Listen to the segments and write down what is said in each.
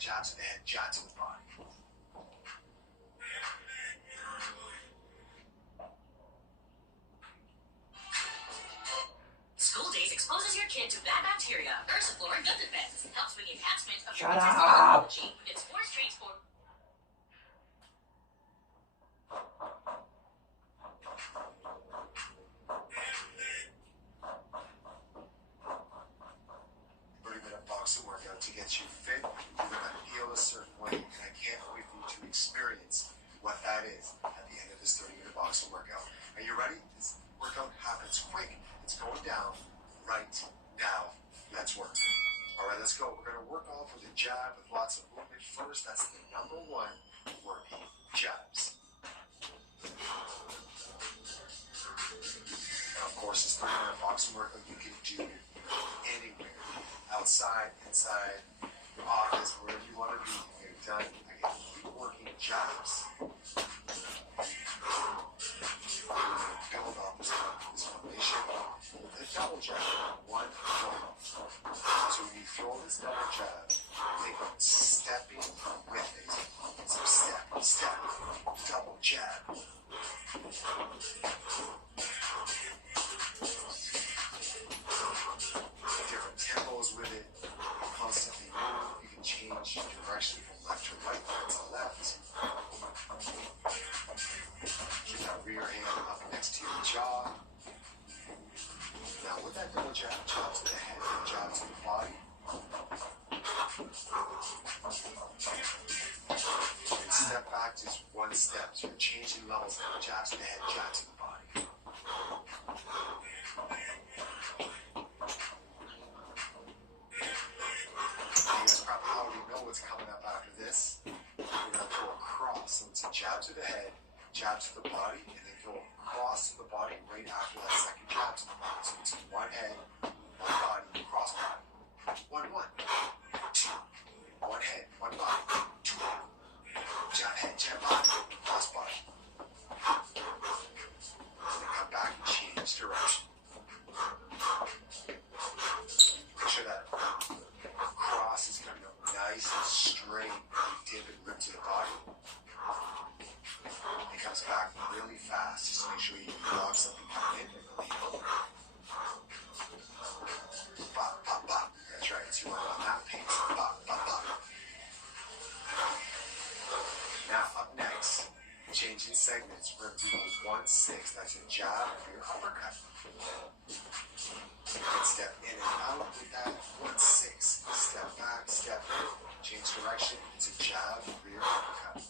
jab to the head, jab to the body. School days exposes your kid to bad bacteria. Ursiflora Gut Defense helps with the enhancement of Shut immune up! system. It's 4 straight for. Boxing workout to get you fit. You're going to feel a certain way, and I can't wait for you to experience what that is at the end of this 30-minute boxing workout. Are you ready? This workout happens quick. It's going down right now. Let's work. All right, let's go. We're going to work off with a jab with lots of movement first. That's the number one working jabs. Now, of course, this 30-minute boxing workout you can do anywhere. Outside, inside, your office, wherever you want to be. When you're done, again, keep working jabs. Build up this formation with a double jab. 1, 1. So when you throw this double jab, think of stepping with it. So step, step, double jab. Different tempos with it. Constantly move. You can change direction from left to right, right to left. Keep that rear hand up next to your jaw. Now with that double jab, jab to the head and jab to the body. And step back just 1 step. So you're changing levels now. Jab to the head, jab to the body. What's coming up after this? We're going to go across. So it's a jab to the head, jab to the body, and then go across to the body right after that second jab to the body. So it's 1 head, 1 body, cross body. 1, 1, 2. 1 head, 1 body, 2. Jab head, jab body, cross body. And then come back and change direction. Make sure that cross is coming up nice and straight. Dip and rip to the body. It comes back really fast. Just make sure you block something coming in and leave. Bop, bop, bop. That's right. So you want it on that pace. Bop, bop, bop. Now up next, changing segments. We're going to do 1-6. That's a jab for your uppercut. You can step in and out with that 1-6. Step back, step in, change direction. It's a jab for your uppercut.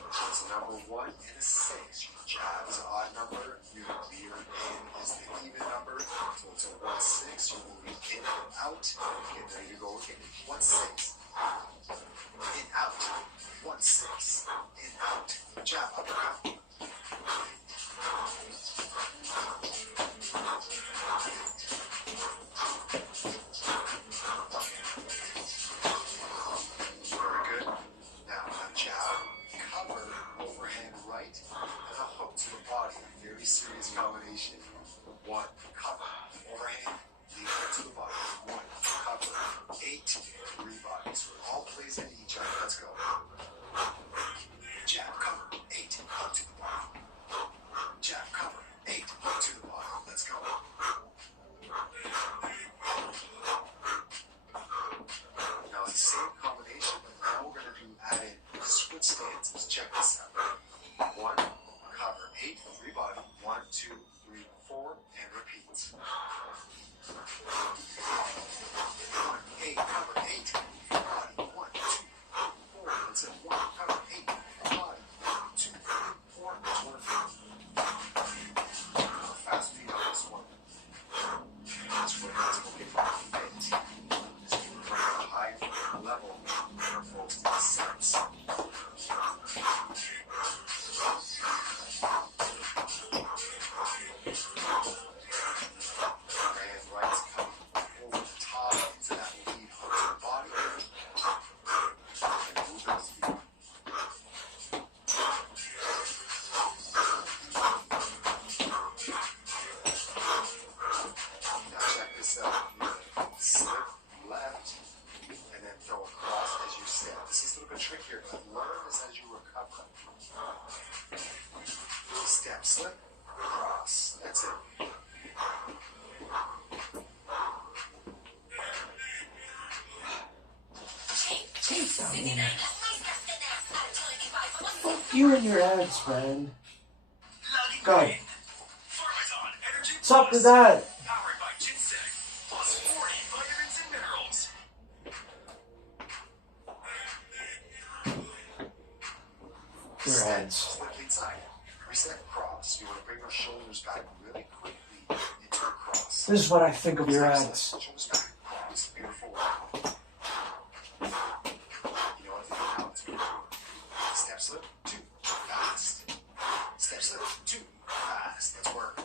So it's a number 1 and a 6. Your jab is an odd number. Your in is the even number. So it's a 1-6. You're moving in and out. Get ready to go again. 1-6. In, out. 1-6. In, out. Jab, uppercut. Very good. Now, a jab, cover, overhand right, and a hook to the body. A very serious combination. 1, cover, overhand, lead hook to the body. 1, cover, 8, 3 bodies. So it all plays into each other. Let's go. Jab, cover, 8, hook to the body. Jab, cover, 8, hook to the body. Let's go. Now it's the same combination, but now we're going to add in switch stances. Check this out. 1, cover, 8, 3 body. 1, 2, 3, 4, and repeat. Fuck you and your ads, friend. God. What's up to that? Powered by ginseng, plus 40 vitamins and minerals. Your ads. Step inside. Reset cross. You want to bring your shoulders back really quickly into a cross. This is what I think of your ads. Shoulders back. Cross. Beautiful. You know what to do now? It's beautiful. Step slip. 2. Fast. Step slip. 2. Fast. Let's work.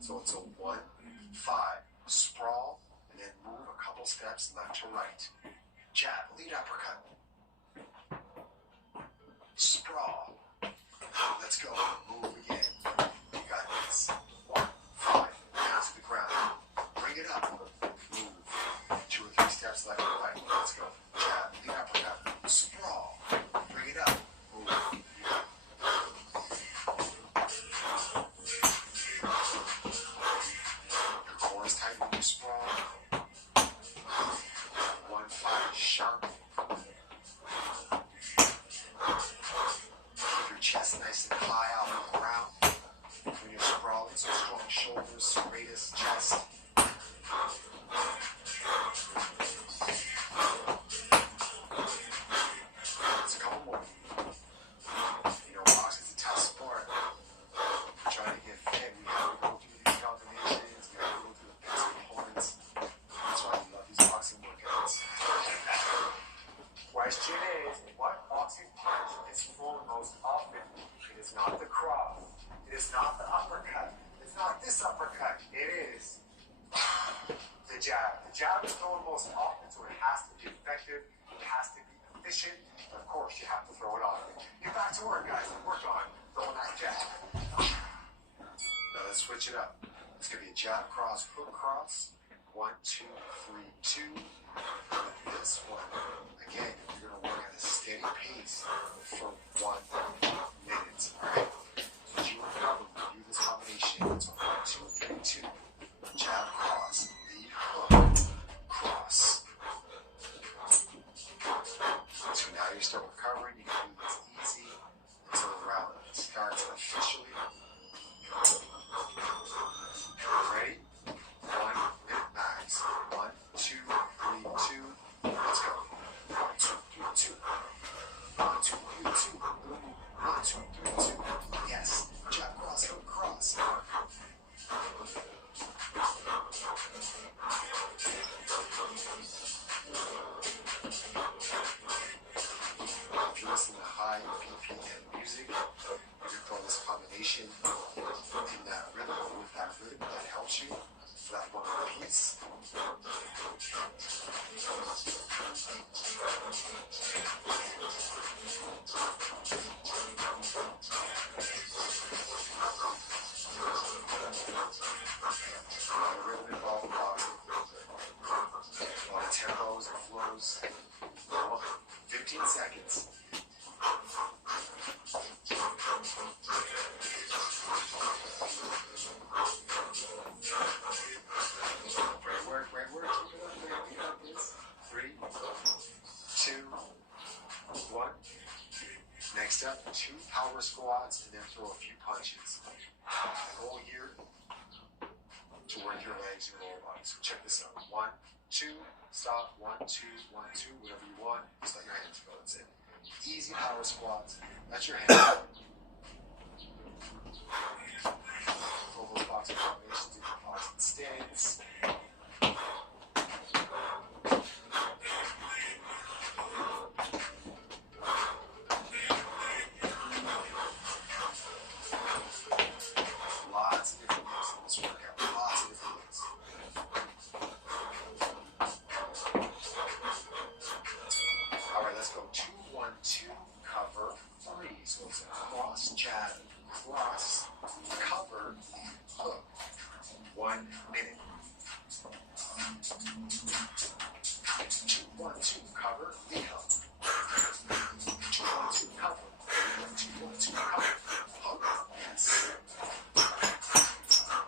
So it's a 1, 5, sprawl, and then move a couple steps left to right. Jab, lead uppercut. Sprawl. Let's go. Move again. You got this. 1, 5, down to the ground. Bring it up. Move. 2 or 3 steps left to right. Let's go. Jab, lead uppercut. Sprawl. Bring it up. Move. Sprawl. 1, 5, sharp. Keep your chest nice and high out on the ground. When you're sprawling, so strong shoulders, straightest chest. It's a couple more. You know, boxing is a tough sport. Trying to get fit, we have to go through these combinations. We have to go through the best opponents. That's why we love these boxing workouts. Question is, what boxing punch is thrown most often? It is not the cross. It is not the uppercut. It's not this uppercut. It is the jab. The jab is thrown most often, so it has to be effective. It has to be efficient. Of course, you have to throw it often. Get back to work, guys, and work on throwing that jab. Now let's switch it up. It's going to be a jab cross, hook cross. 1, 2, 3, 2. With this one, again, you're going to work at a steady pace for 1 minute. All right? So you remember, review this combination. It's a 1, 2, 3, 2. Jab cross, lead hook, cross. So now you start recovering. You can do this easy until the round starts officially. Ready? 1 minute max. 1, 2, 3, 2. Let's go. 1, 2, 3, 2. 1, 2, 3, 2. 1, 2, 3, 2. Yes. Jab cross, hook cross. If you listen to high BPM music, you can throw this combination in that rhythm, with that rhythm that helps you for that one piece. 15 seconds. Great work. Keep it up there. You got this. 3, 2, 1. Next up, 2 power squats and then throw a few punches. The goal here to work your legs and your lower body. So check this out. 1, 2, stop. 1, 2, 1, 2, whatever you want. Just let your hands go. That's it. Easy power squats. Let your hands go. Pull those boxing combinations into boxing stance. Lots of different looks in this workout. Lots of different looks. All right, let's go. 2, 1, 2, cover, 3. So it's a cross, jab, cross, cover, hook. 1 minute. 2, 1, 2, cover, lead hook. 2, 1, 2, cover. 2, 1, 2, cover. Hook. Yes.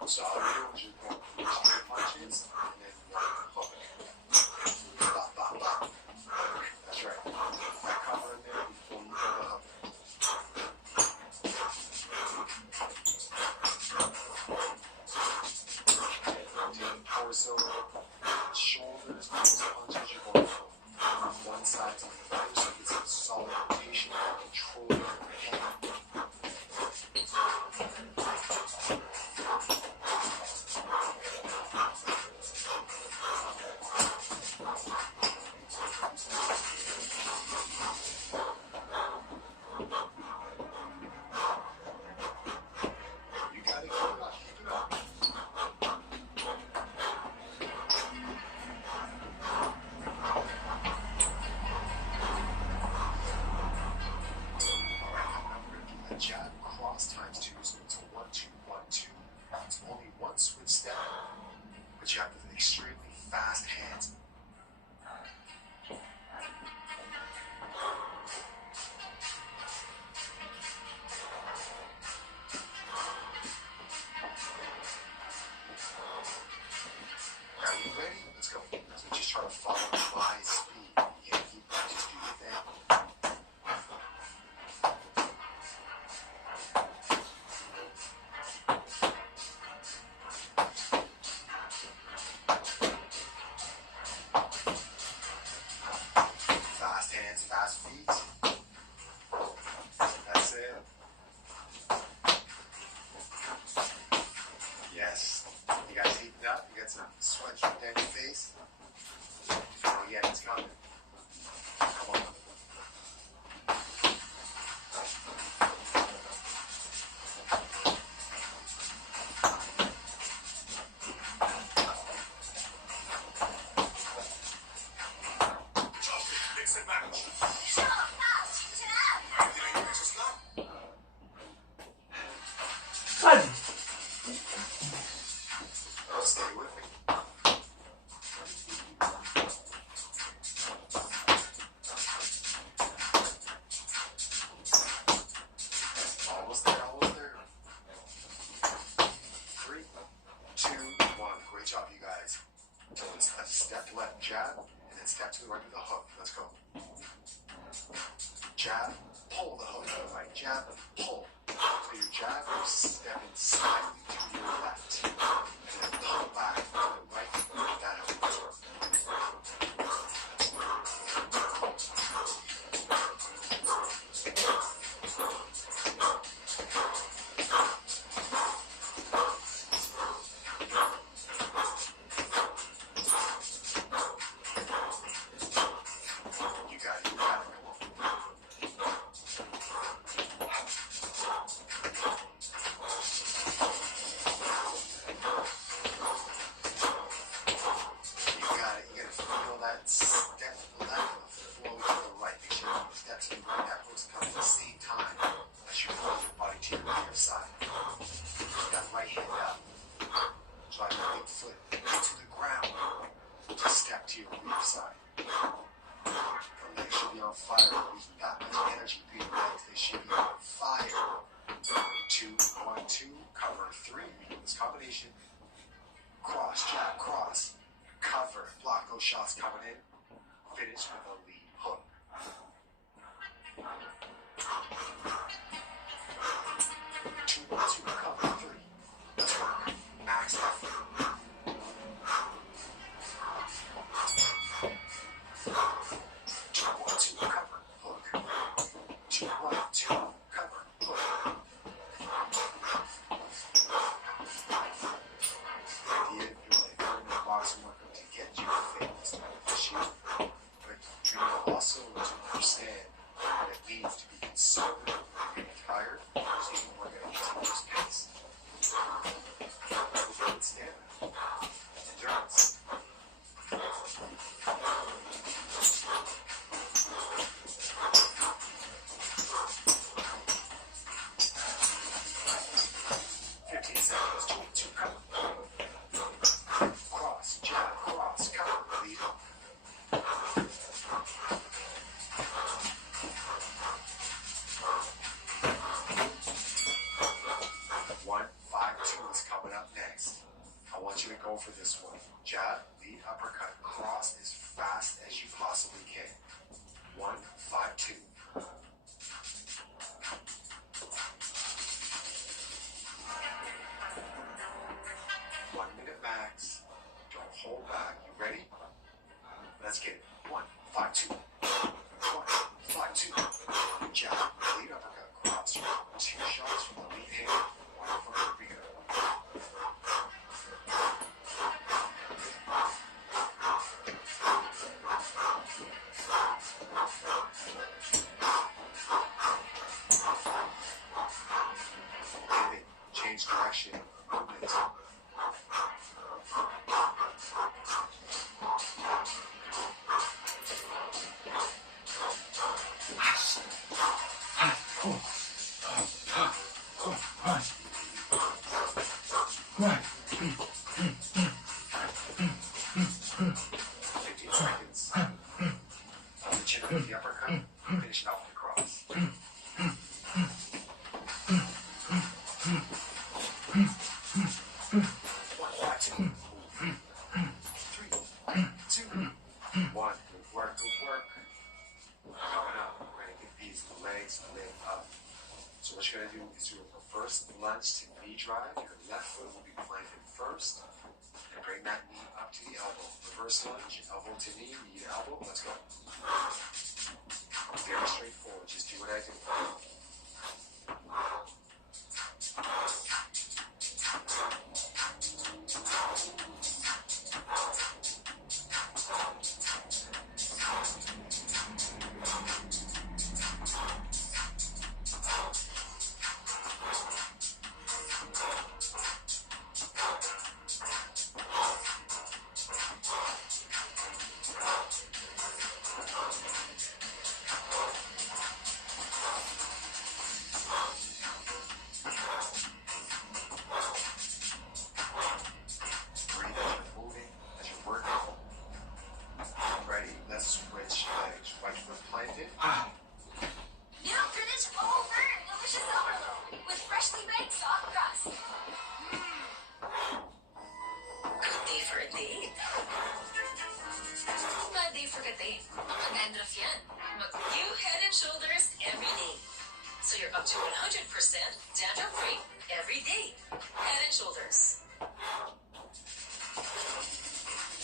So all you're doing is you're going to do punches and then hook. Bop, bop, bop. That's right. That cover in there before you go to hook. Torso, shoulders, those punches you're going to go from one side to the other so you get some solid rotation and control of your hand. You got it. Keep it up. Keep it up. A jab cross times 2, so it's a 1, 2, 1, 2. It's only one switch step, but you have the extremely fast hands. Are you ready? Let's go. So just try to follow my speed. You can't keep up, just do your thing. Fast hands, fast feet. That's it. Yes. You guys heating up? You got some sweat dripping down your face? Oh yeah, it's coming. Come on. Mix and match. God. Stay with me. Almost there, almost there. 3, 2, 1. Great job, you guys. So it's a step left jab, and then step to the right with a hook. Let's go. Jab, pull the hook to the right. Jab, pull. So your jab, you're stepping slightly to your left. And then pull back to the right with that hook. You got it, come on. using that much energy through your legs. They should be on fire. 2, 1, 2, cover 3. This combination. Cross, jab, cross, cover, block those shots coming in. Finish with a lead hook. 2, 1, 2, cover 3. Let's work. Max effort. 2, 1, 2, cover, hook. 2, 1, 2, cover, hook. The idea of doing a 30-minute boxing workout to get you fit is not an issue, but you need also to understand what it means to be conservative when you're tired, so you can work at a continuous pace. Build stamina, endurance. Go for this one. Jab, lead, uppercut, cross as fast as you possibly can. 1, 5, 2. 1 minute max. Don't hold back. You ready? Let's get it. 1, 5, 2. 1, 5, 2. Jab, lead, uppercut, cross. 2 shots from the lead hand. 1 from the rear. Change direction, movement. Seconds. On the chin up with the uppercut, finish it off with the cross. 1, 5, 2. 3, 2, 1. Good work, good work. Coming up, we're going to get these legs lit up. So what you're going to do is do a reverse lunge to knee drive. Your left foot will be planted first. And bring that knee up to the elbow. Reverse lunge, elbow to knee, knee to elbow. Let's go. Very straightforward. Just do what I do. Switch legs. Right foot planted. Now finish over! Delicious overload with freshly baked soft crust. Good day for a date. Bad day for a date. Mag-dandruff yan. Mag-new Head and Shoulders every day. So you're up to 100% dandruff-free every day. Head and Shoulders.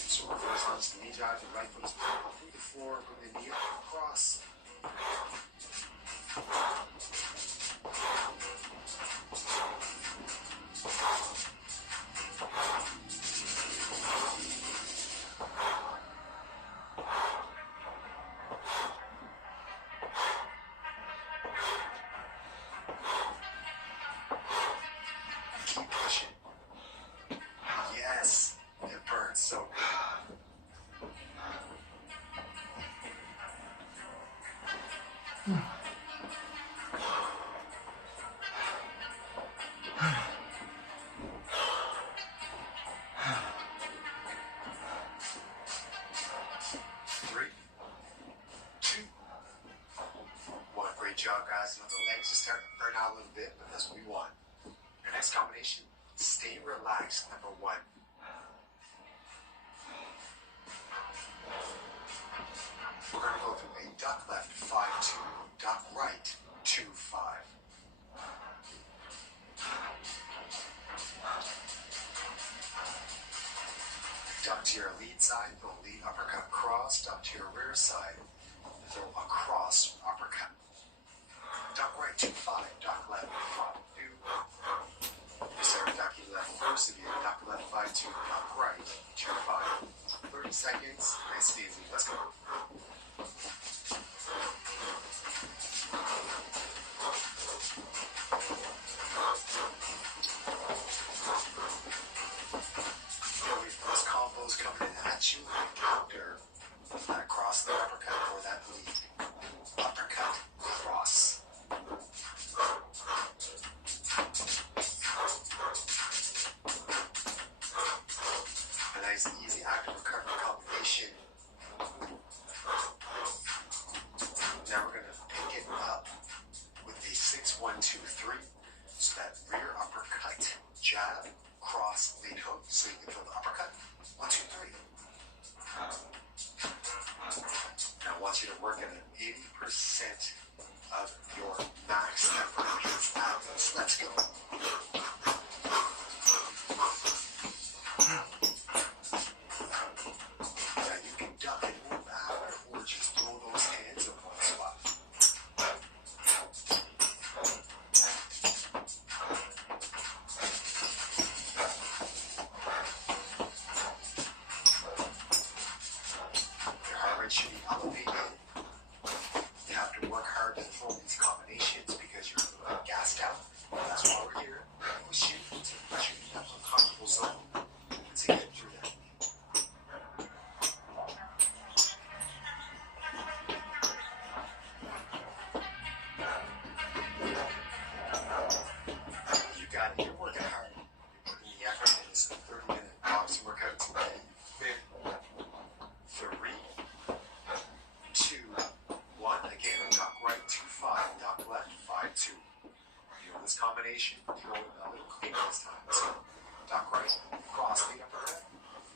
So reverse lunge to knee drive. The right foot is planted through the floor. Bring the knee up across. Keep pushing. Yes, it burns so good. 3, 2, Good job, guys. You know, the legs are starting to burn out a little bit, but that's what we want. Your next combination, stay relaxed, number 1. We're going to go through a duck left, 5-2, duck right, 2-5. Duck to your lead side, go lead uppercut cross, duck to your rear side, throw a cross uppercut. Duck right, 2-5, duck left, 5-2. You start ducking left first again, duck left, 5-2, duck right, 2-5. 30 seconds, nice and easy. Let's go. Those combos coming in at you, counter that cross, the uppercut, or that lead. Uppercut, cross. A nice, easy, active recovery combination. Now we're going to pick it up with a 6-1-2-3. So that rear uppercut, jab, cross, lead hook. So you can throw the uppercut. 1, 2, 3. Now I want you to work at an 80% of your max effort. Let's go. Now you can duck and move out or just throw those hands in one spot. Your heart rate should be elevated. You have to work hard to throw these combinations because you're a little bit gassed out. That's why we're here. Push you to push you into a comfortable zone to get through that. You got it. You're working hard. You're putting the effort in. This is a 30-minute boxing workout today. 3, 2, 1. Again, duck right, 2-5. Duck left, 5-2. You know this combination. Throw it a little cleaner this time. So, duck right, cross, lead uppercut.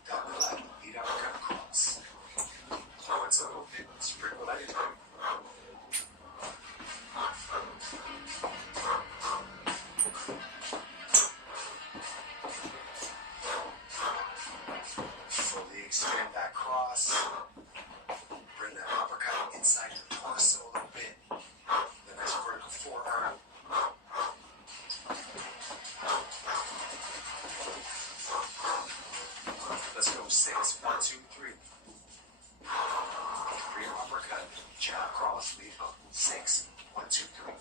Duck left, lead uppercut, cross. Throw it so it'll fit. Sprinkle that in. Fully extend that cross. Bring that uppercut inside your torso a little bit. The nice vertical forearm. Let's go 6, 1, 2, 3. Rear uppercut, jab, cross, lead hook. 6, 1, 2, 3.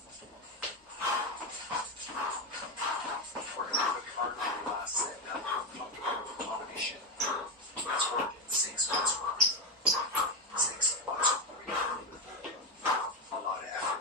We're going to look harder in the last set. Now, combination. Let's work it. 6, 1, 2, 3. 6, 1, 2, 3. A lot of effort.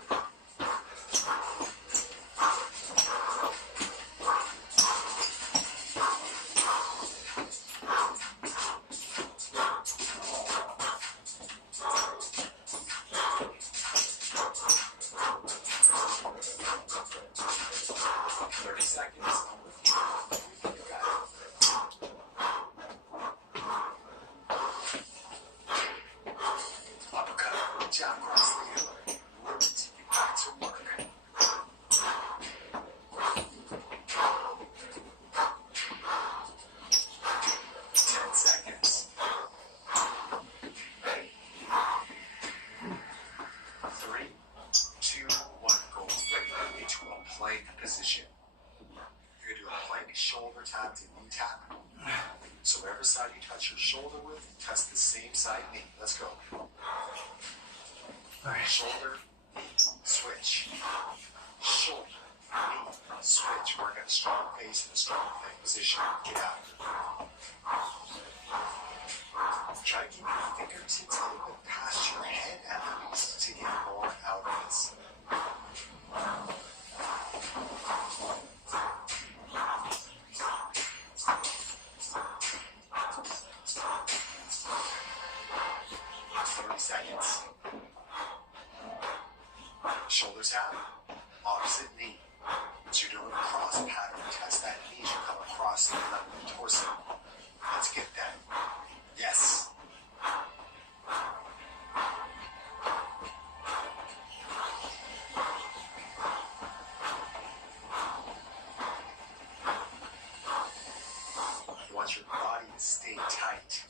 Shoulder tap to knee tap. So whatever side you touch your shoulder with, touch the same side knee. Let's go. Alright. Shoulder, knee, switch. Shoulder, knee, switch. Work at a strong pace and a strong plank position. Get out. Try to keep your fingertips a little bit past your head at least to get more out of this. 30 seconds. Shoulders out, opposite knee. So you're doing a cross pattern. Touch that knee as you come across the left torso. Let's get that. Yes. You want your body to stay tight.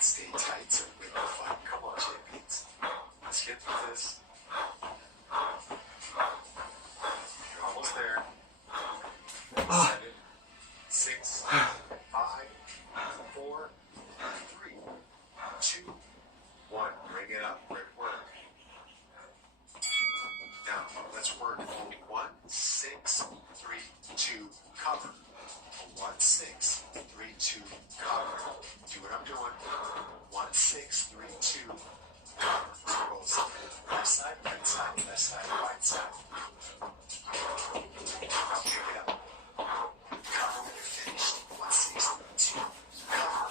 Stay tight so we can fight. Come on, champions. Let's get through this. You're almost there. 7, 6, 5, 4, 3, 2, 1. Bring it up. Great work. Now, let's work. 1, 6, 3, 2, cover. 1, 6, 3, 2, cover. Do what I'm doing. 1, 6, 3, 2, cover. So it goes left side, right side, left side, right side. Now pick it up. Cover when you're finished. 1, 6, 3, 2, cover.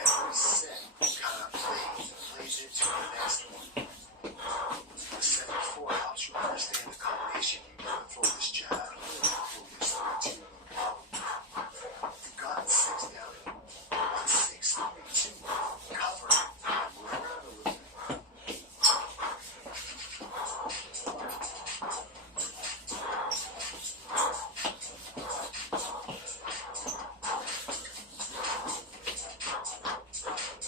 Every set kind of plays into the next one. The set before helps you understand the combination. You can throw this jab, pull this 3, 2, you've got 6 down. 1, 6, 3, 2, cover. Move around a little bit.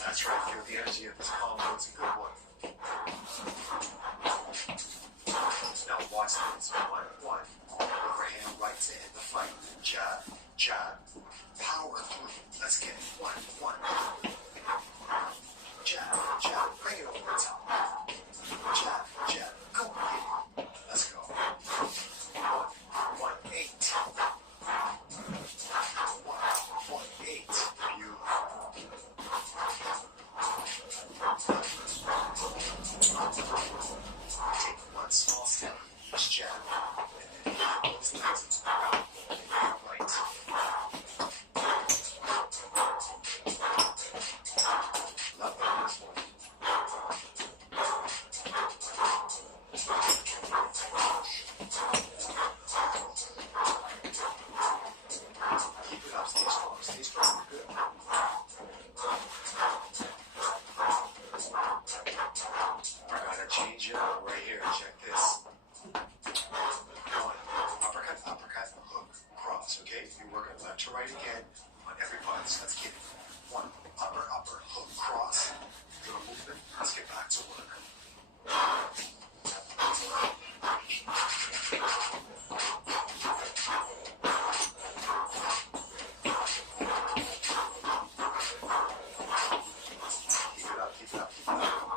That's right, feel the energy of this combo. It's a good one. Now watch this. 1, 1. Overhand right to end the fight. Jab, jab, power through. Let's get it. 1, 1. Jab, jab. Bring it over the top. Jab, jab. Go get it. Let's go. 1, 1, 8. 1, 1, 8. Beautiful. Take one small step, each jab, and then those legs into the ground, and then right. Love this one. Keep it up, stay strong, stay strong, good. We're gonna change it up right here. Check this. 1, uppercut, uppercut, hook, cross. Okay, you're working left to right again on every punch. Let's get it. 1, upper, upper, hook, cross. Little movement. Let's get back to work. Keep it up, keep it up, keep it up.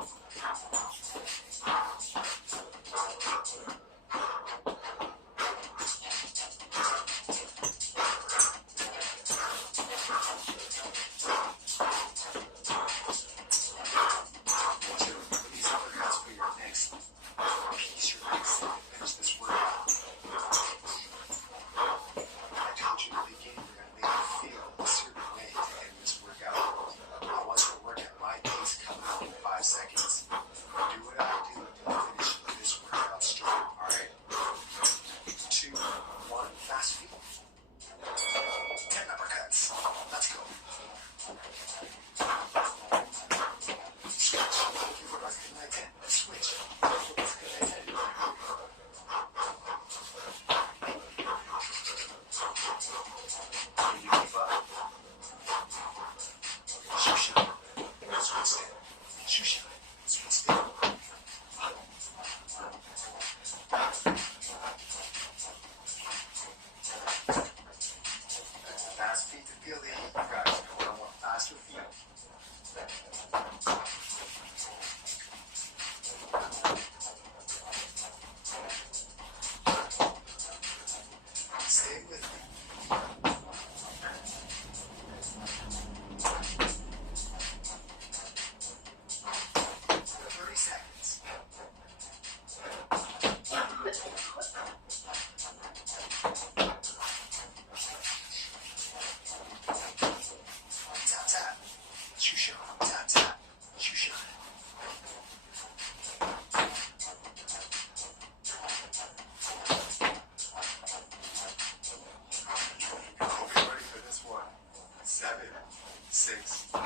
6, 5,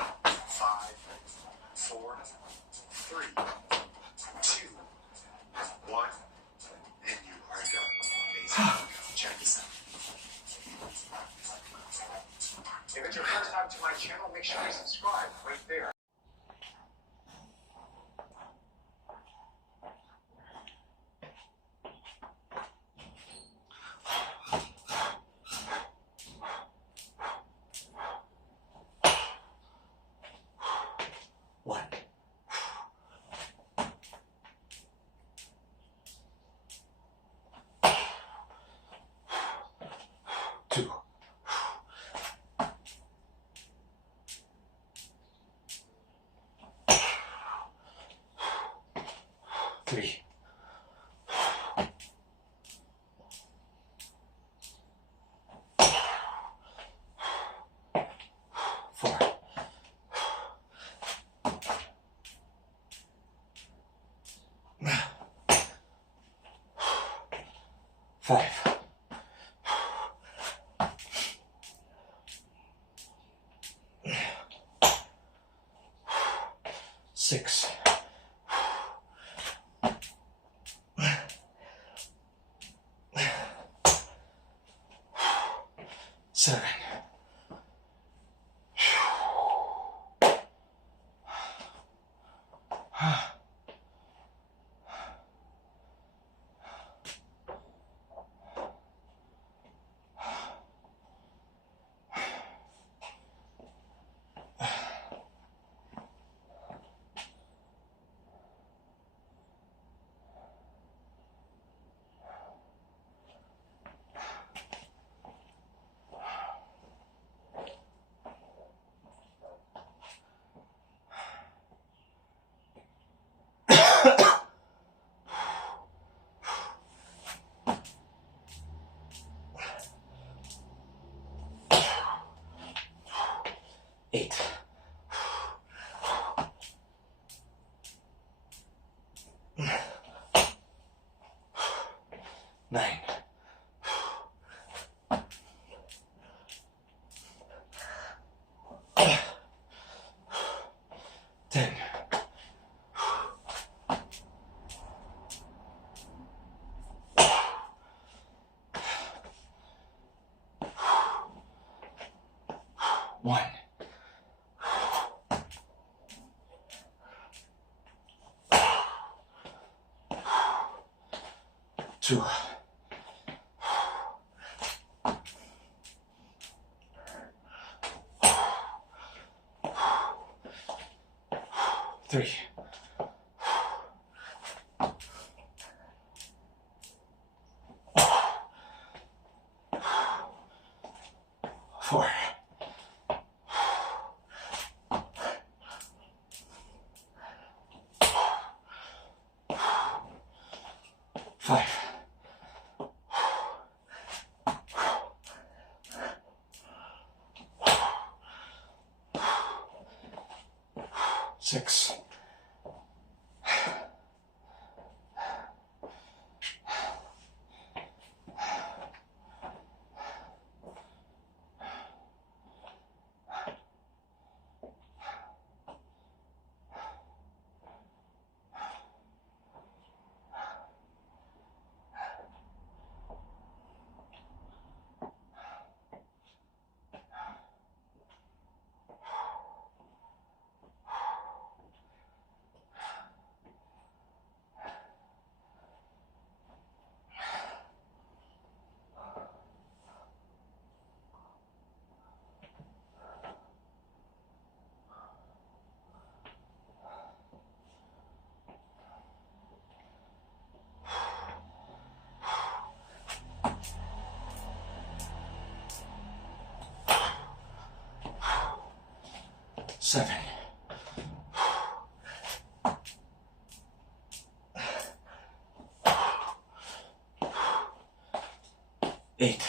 4, 3, 2, 1, and you are done. Amazing. Check this out. If it's your first time to my channel, make sure you subscribe right there. One. Two. Three. Four. Five. Six. Seven. Eight. Nine. 10. 1. 2. 3. 4. 5. 6. 7. 8.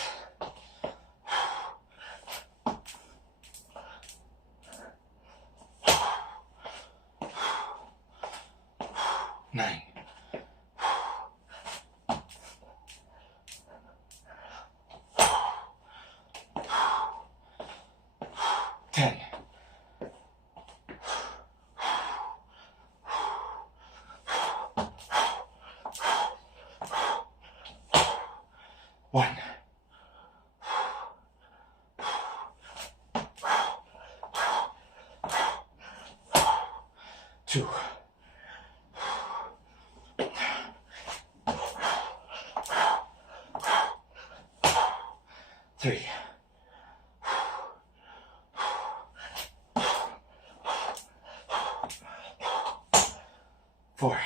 9. 10. 2, 3, 4,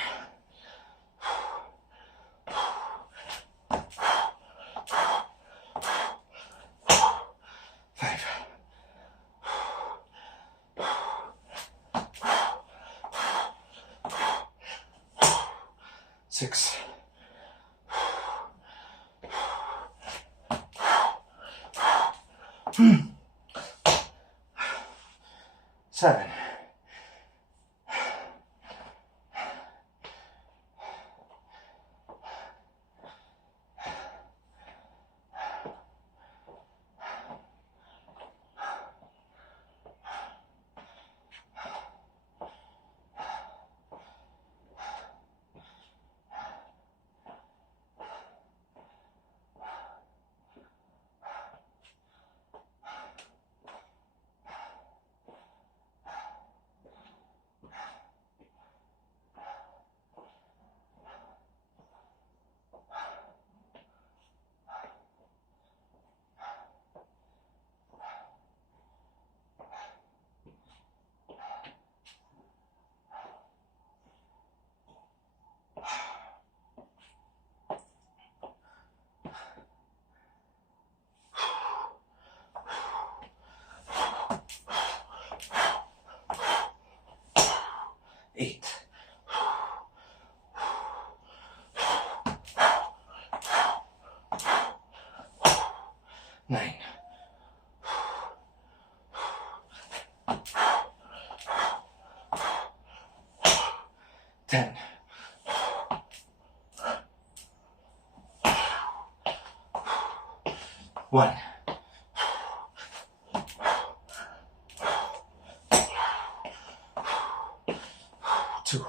5, 6, 7, 8, 9, 10, 1, 2,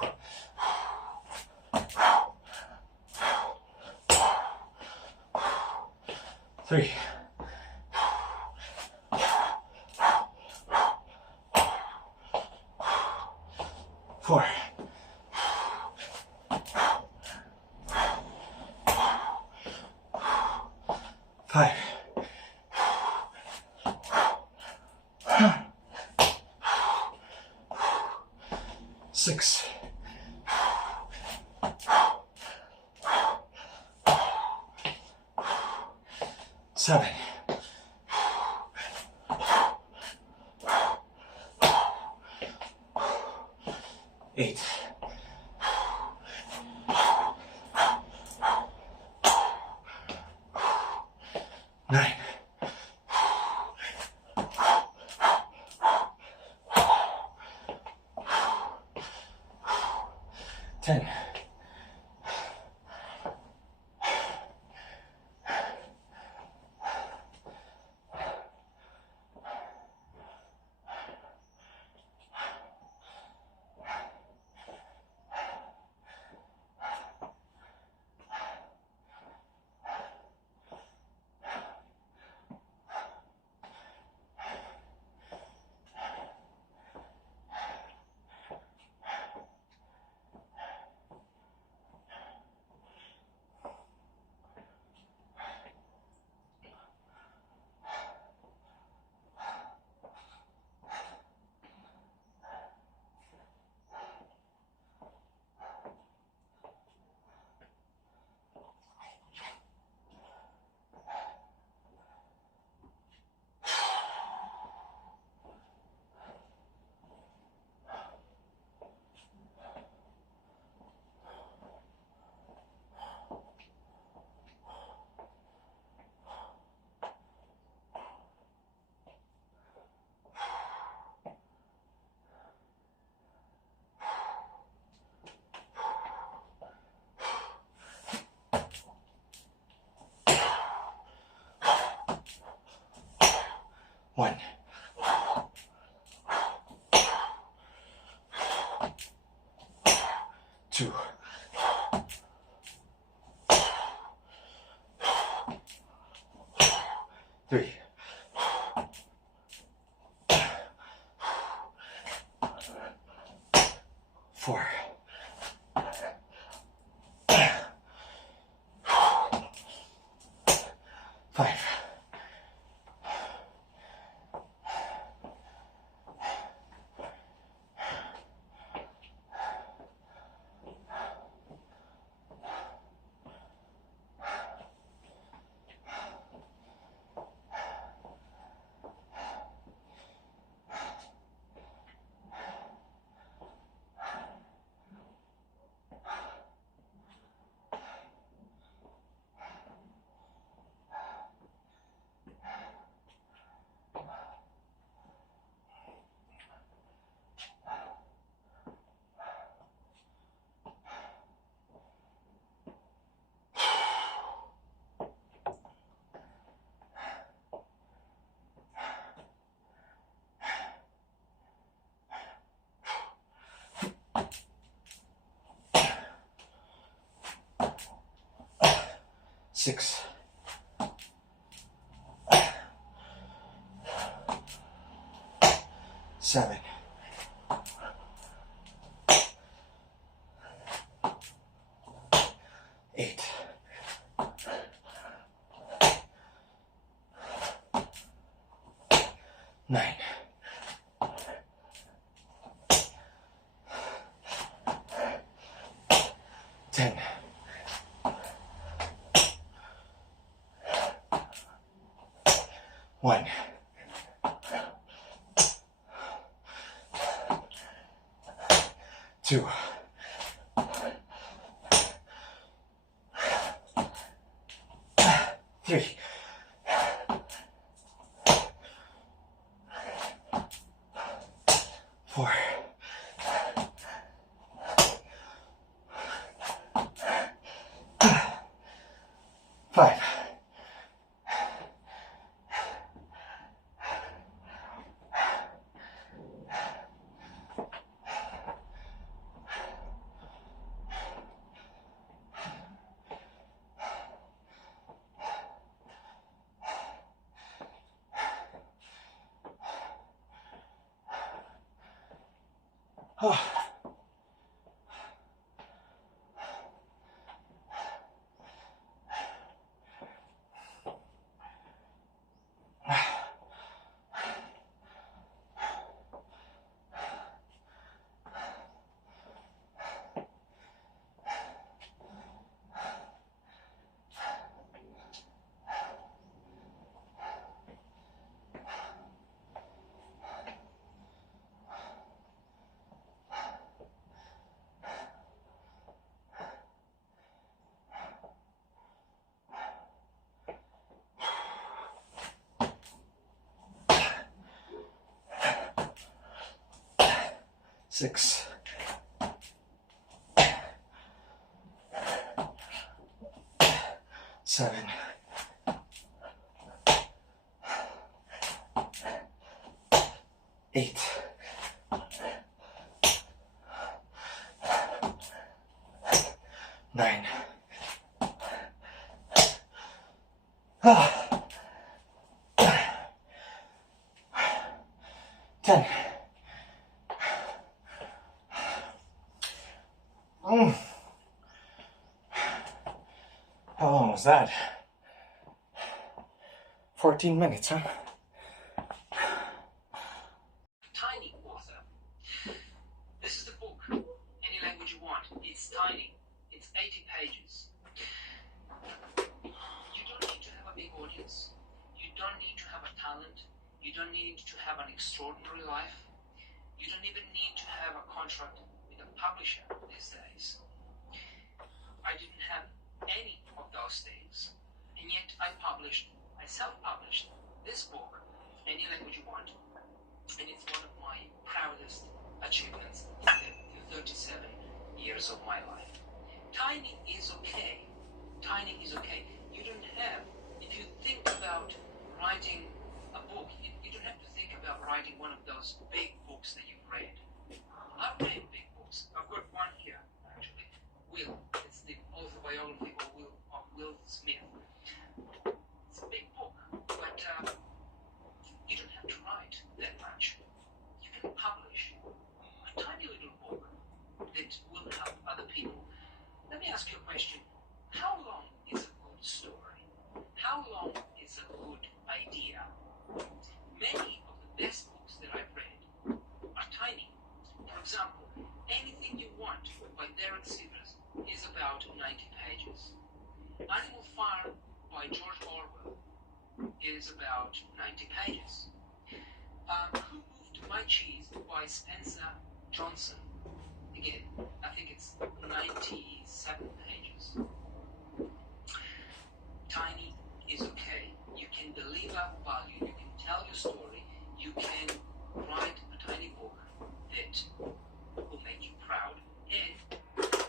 3, 4, 5, 6, 7, 8, 9, 10, 1, 2, 3, 4, 6, 7, 8, 9, 10, 1, 2, 3, 4, 5, 6, 7, 8, 9, 10. How long was that? 14 minutes, huh? Tiny author. This is the book, Any Language You Want. It's tiny. It's 80 pages. You don't need to have a big audience. You don't need to have a talent. You don't need to have an extraordinary life. You don't even need to have a contract with a publisher these days. I didn't have any of those things, and yet I self-published this book, Any Language You Want, and it's one of my proudest achievements in the 37 years of my life. Tiny is okay. Tiny is okay. You don't have, if you think about writing a book, you don't have to think about writing one of those big books that you've read. I've read big books. I've got one here, actually. Will. It's the autobiography of Will Smith. It's a big book, but you don't have to write that much. You can publish a tiny little book that will help other people. Let me ask you a question. How long is a good story? How long is a good idea? Many of the best books that I've read are tiny. For example, Anything You Want by Derek Sivers is about 90 pages. Animal Farm by George Orwell is about 90 pages. Who Moved My Cheese by Spencer Johnson. Again, I think it's 97 pages. Tiny is okay. You can deliver value, you can tell your story, you can write a tiny book that will make you proud and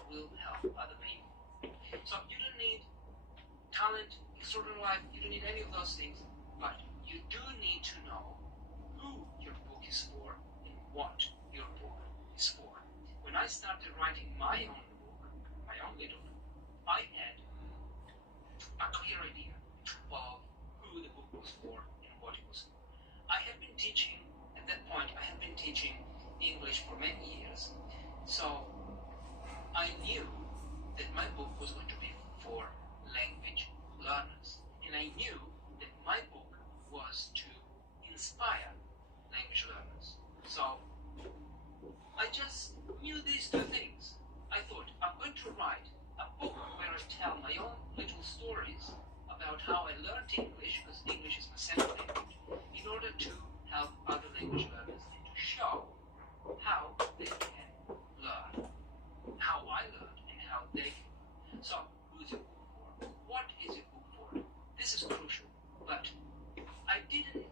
will help other people. So you don't need talent, extraordinary life, you don't need any of those things, but you do need to know who your book is for and what your book is for. When I started writing my own book, my own little book, I had a clear idea of who the book was for and what it was for. I had been teaching, at that point, I had been teaching English for many years, so I knew that my book was going to be for language learners, and I knew that my book was to inspire language learners. So I just knew these two things. I thought, I'm going to write a book where I tell my own little stories about how I learned English, because English is my second language, in order to help other language learners and to show how they can learn, how I learned and how they can learn. So, who's your book for? What is your book for? This is crucial, but I didn't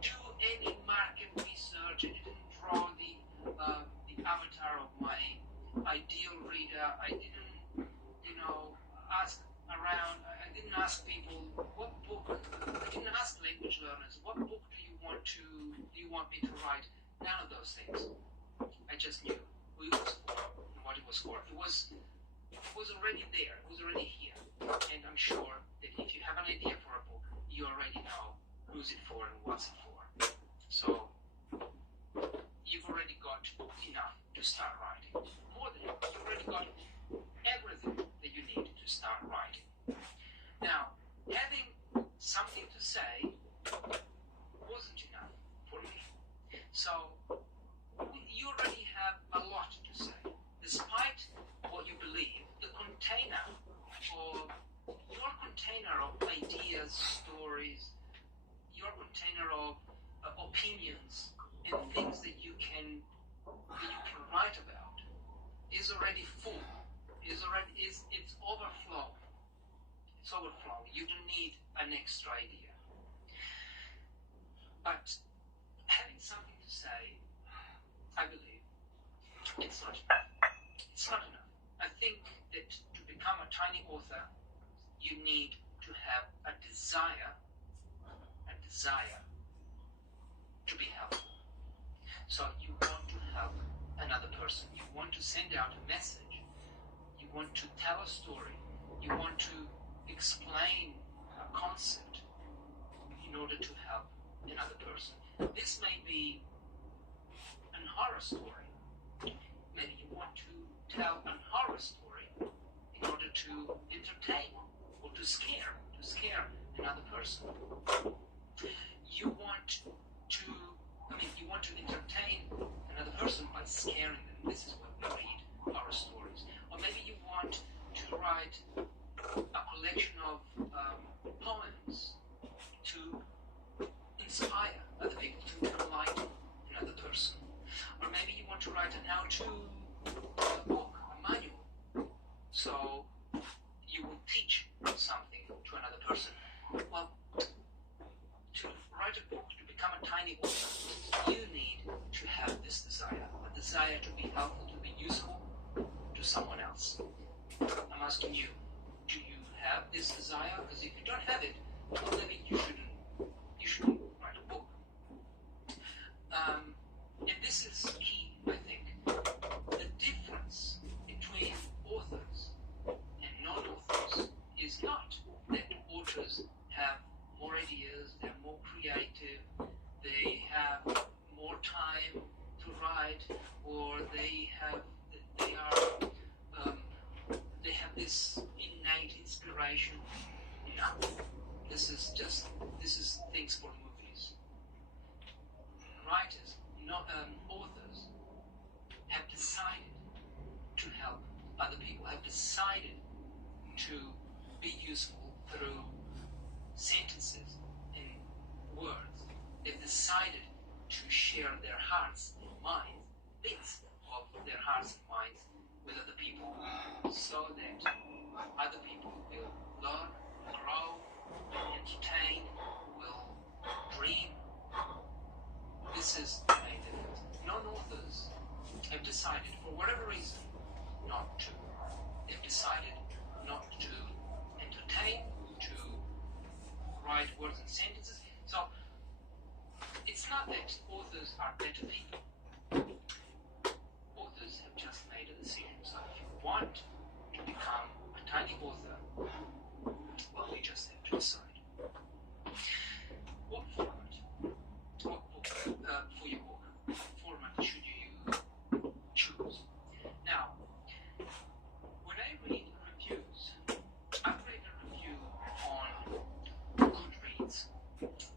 do any market research. I didn't draw the avatar of my ideal reader. I didn't, ask around. I didn't ask people what book. I didn't ask language learners what book do you want me to write. None of those things. I just knew who it was for and what it was for. It was already there. It was already here. And I'm sure that if you have an idea for a book, you already know who's it for and what's it for. So you've already got enough to start writing. More than enough. You've already got everything that you need to start writing. Now, having something to say wasn't enough for me. So you already have a lot to say. Despite what you believe, the container of ideas, stories, your container of opinions and things that you can write about is already full. It's overflowing. It's overflowing. You don't need an extra idea. But having something to say, I believe, it's not enough. It's not enough. I think that to become a tiny author, you need to have a desire to be helpful. So you want to help another person. You want to send out a message. You want to tell a story. You want to explain a concept in order to help another person. This may be an horror story. Maybe you want to tell a horror story in order to entertain or to scare another person. You want to entertain another person by scaring them. This is what we read horror stories. Or maybe you want to write a collection of poems to inspire other people, to enlighten another person. Or maybe you want to write an how-to book, a manual. So you will teach something to another person. Well, to write a book, to become a tiny author, you need to have this desire to be helpful, to be useful to someone else. I'm asking you, do you have this desire? Because if you don't have it, well, maybe you shouldn't write a book. And this is key, I think. The difference between authors and non-authors is not that authors have more ideas, they're more creative, they have more time to write, or they have this innate inspiration. No, this is things for movies. Writers, not authors, have decided to help other people, have decided to be useful through sentences and words. They've decided to share their hearts and minds, bits of their hearts and minds with other people, so that other people will learn, grow, entertain, will dream. This is the main difference. Non-authors have decided, for whatever reason, not to. They've decided not to entertain, to write words and sentences. So it's not that authors are better people. Authors have just made a decision. So if you want to become a tiny author, Well, you just have to decide what format, what book, for your book, what format should you choose. Now, when I read reviews, I've read a review on Goodreads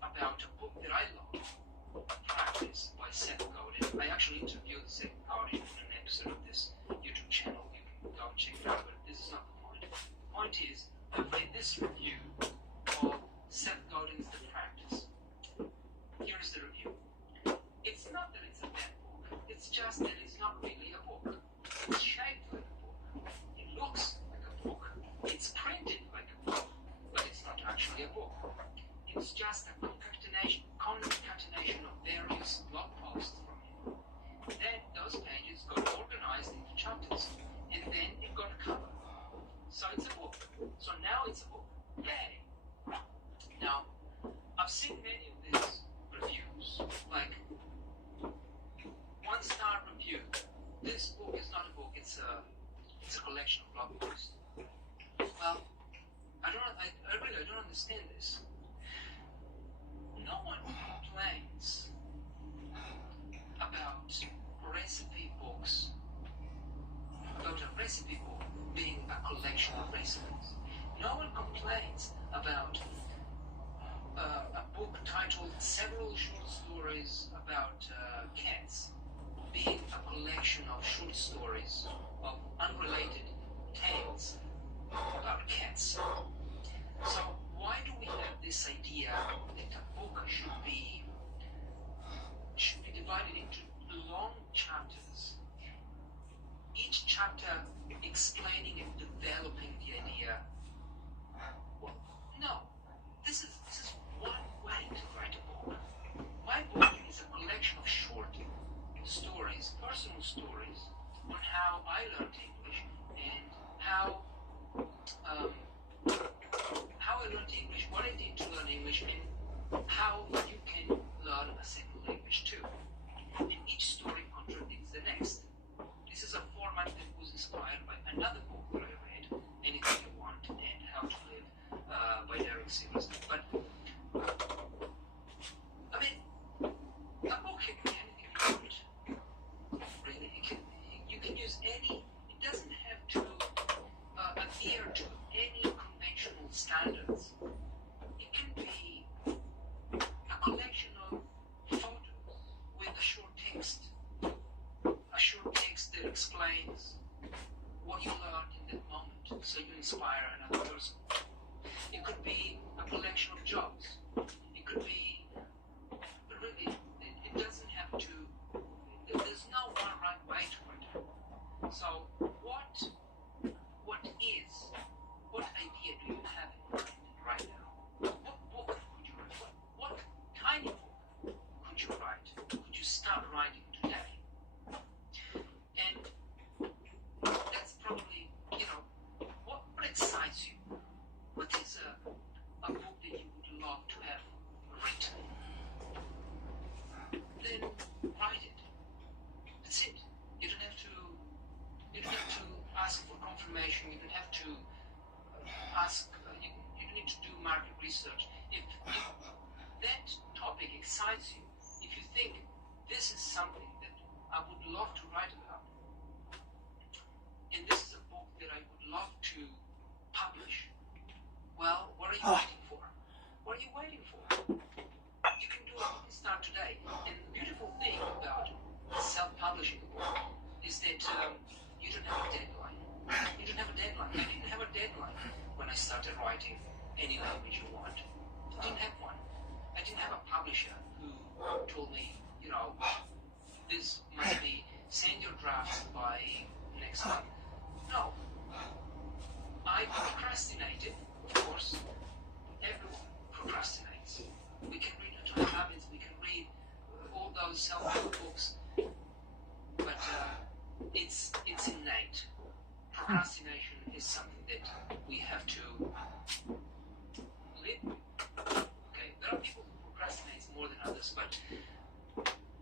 about a book that I love, Practice by Seth Godin. I actually interviewed Seth Godin in an episode of this YouTube channel. You can go and check it out, but this is not the point. The point is, I've read this review of Seth Godin's The Practice. Here is the review. It's not that it's a bad book, it's just that it's not really a book. It's shaped like a book. It looks like a book. It's printed like a book, but it's not actually a book. It's just a concatenation of various blog posts from him. Then those pages got organized into chapters, and then it got a cover. So it's a book. So now it's a book. Yay! Now, I've seen many of these reviews, like 1-star review. This book is not a book, it's a collection of blog posts. Well, I really don't understand this. No one complains about recipe books, about a recipe book being a collection of recipes. No one complains about a book titled Several Short Stories About Cats being a collection of short stories of unrelated tales about cats. So why do we have this idea that a book should be divided into long chapters, each chapter explaining and developing the idea? Well, no, this is one way to write a book. My book is a collection of short stories, personal stories, on how I learned English and how I learned English, what I did to learn English, and how you can learn a second language too. And each story contradicts the next. This is a format that was inspired by another book that I read, Anything You Want and How to Live, by Derek Sivers. But I mean, a book can be anything you want. Really, you can use any. It doesn't have to adhere to any conventional standards. It can be a collection of photos with a short text that explains what you learned in that moment, so you inspire another person. It could be a collection of jokes. It could be, really, it doesn't have to, there's no one right way to it. So what idea do you have in mind right now? What book could you write? What kind of book could you write? Could you start writing today? And that's probably, what excites you? What is a book that you would love to have written? Then write it. That's it. You don't have to ask for confirmation. You don't have to ask. You don't need to do market research. If that topic excites you, if you think this is something that I would love to write about, and this is a book that I would love to publish, well, what are you waiting for? What are you waiting for? You can do it. You can start today. And the beautiful thing about self-publishing a book is that you don't have a deadline. You don't have a deadline. I didn't have a deadline when I started writing Any Language You Want. I didn't have one. I didn't have a publisher who told me, this must be, send your drafts by next month. No. I procrastinated, of course. Everyone procrastinates. We can read Atomic Habits, we can read all those self-help books, but it's innate. Procrastination is something that we have to live with. Okay, there are people who procrastinate more than others, but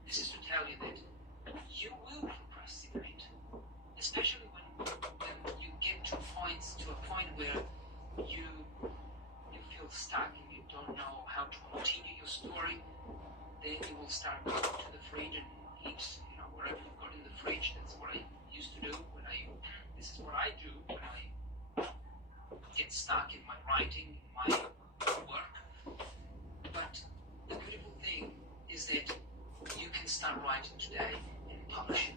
this is to tell you that you will procrastinate, especially when you get to a point where you feel stuck and you don't know how to continue your story, then you will start going to the fridge and eat, whatever you've got in the fridge. That's what I used to do this is what I do when I get stuck in my writing, in my work. But the beautiful thing is that you can start writing today and publish it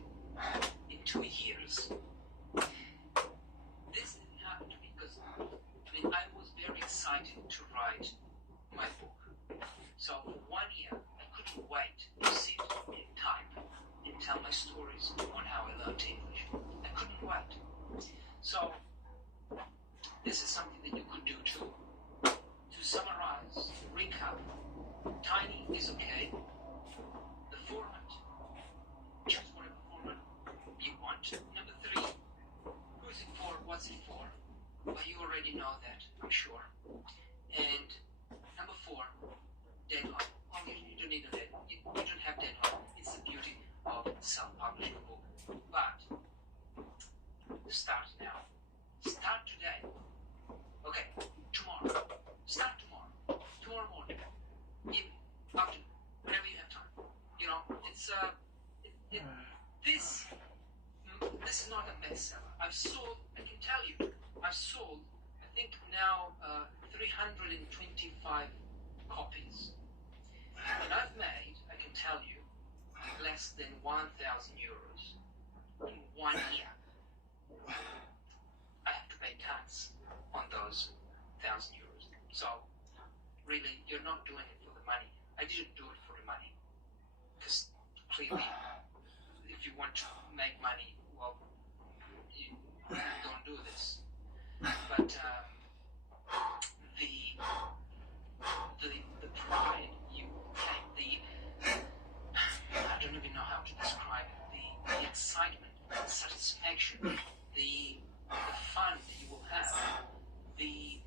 in 2 years. This didn't happen to me because I was very excited to write my book. So for 1 year, I couldn't wait to sit and type and tell my stories on how I learned English. I couldn't wait. So this is something that you could do too. To summarize, recap, tiny is okay. The format, choose whatever format you want. Number 3, who is it for, what's it for? Well, you already know that, I'm sure. And number 4, deadline. Oh, you don't need a deadline. You don't have deadline. It's the beauty of self-publishing a book. But start now. Start today. Okay, tomorrow. Start tomorrow. Tomorrow morning. Evening. Afternoon. Whenever you have time. It's this is not a bestseller. I can tell you, I've sold, I think now 325 copies. And I've made, I can tell you, less than 1,000 euros in 1 year. I have to pay tax on those 1,000 euros. So, really, you're not doing it for the money. I didn't do it for the money. Because clearly, if you want to make money, well, you don't do this. But the pride you take, I don't even know how to describe it, the excitement, the satisfaction, the fun that you will have, the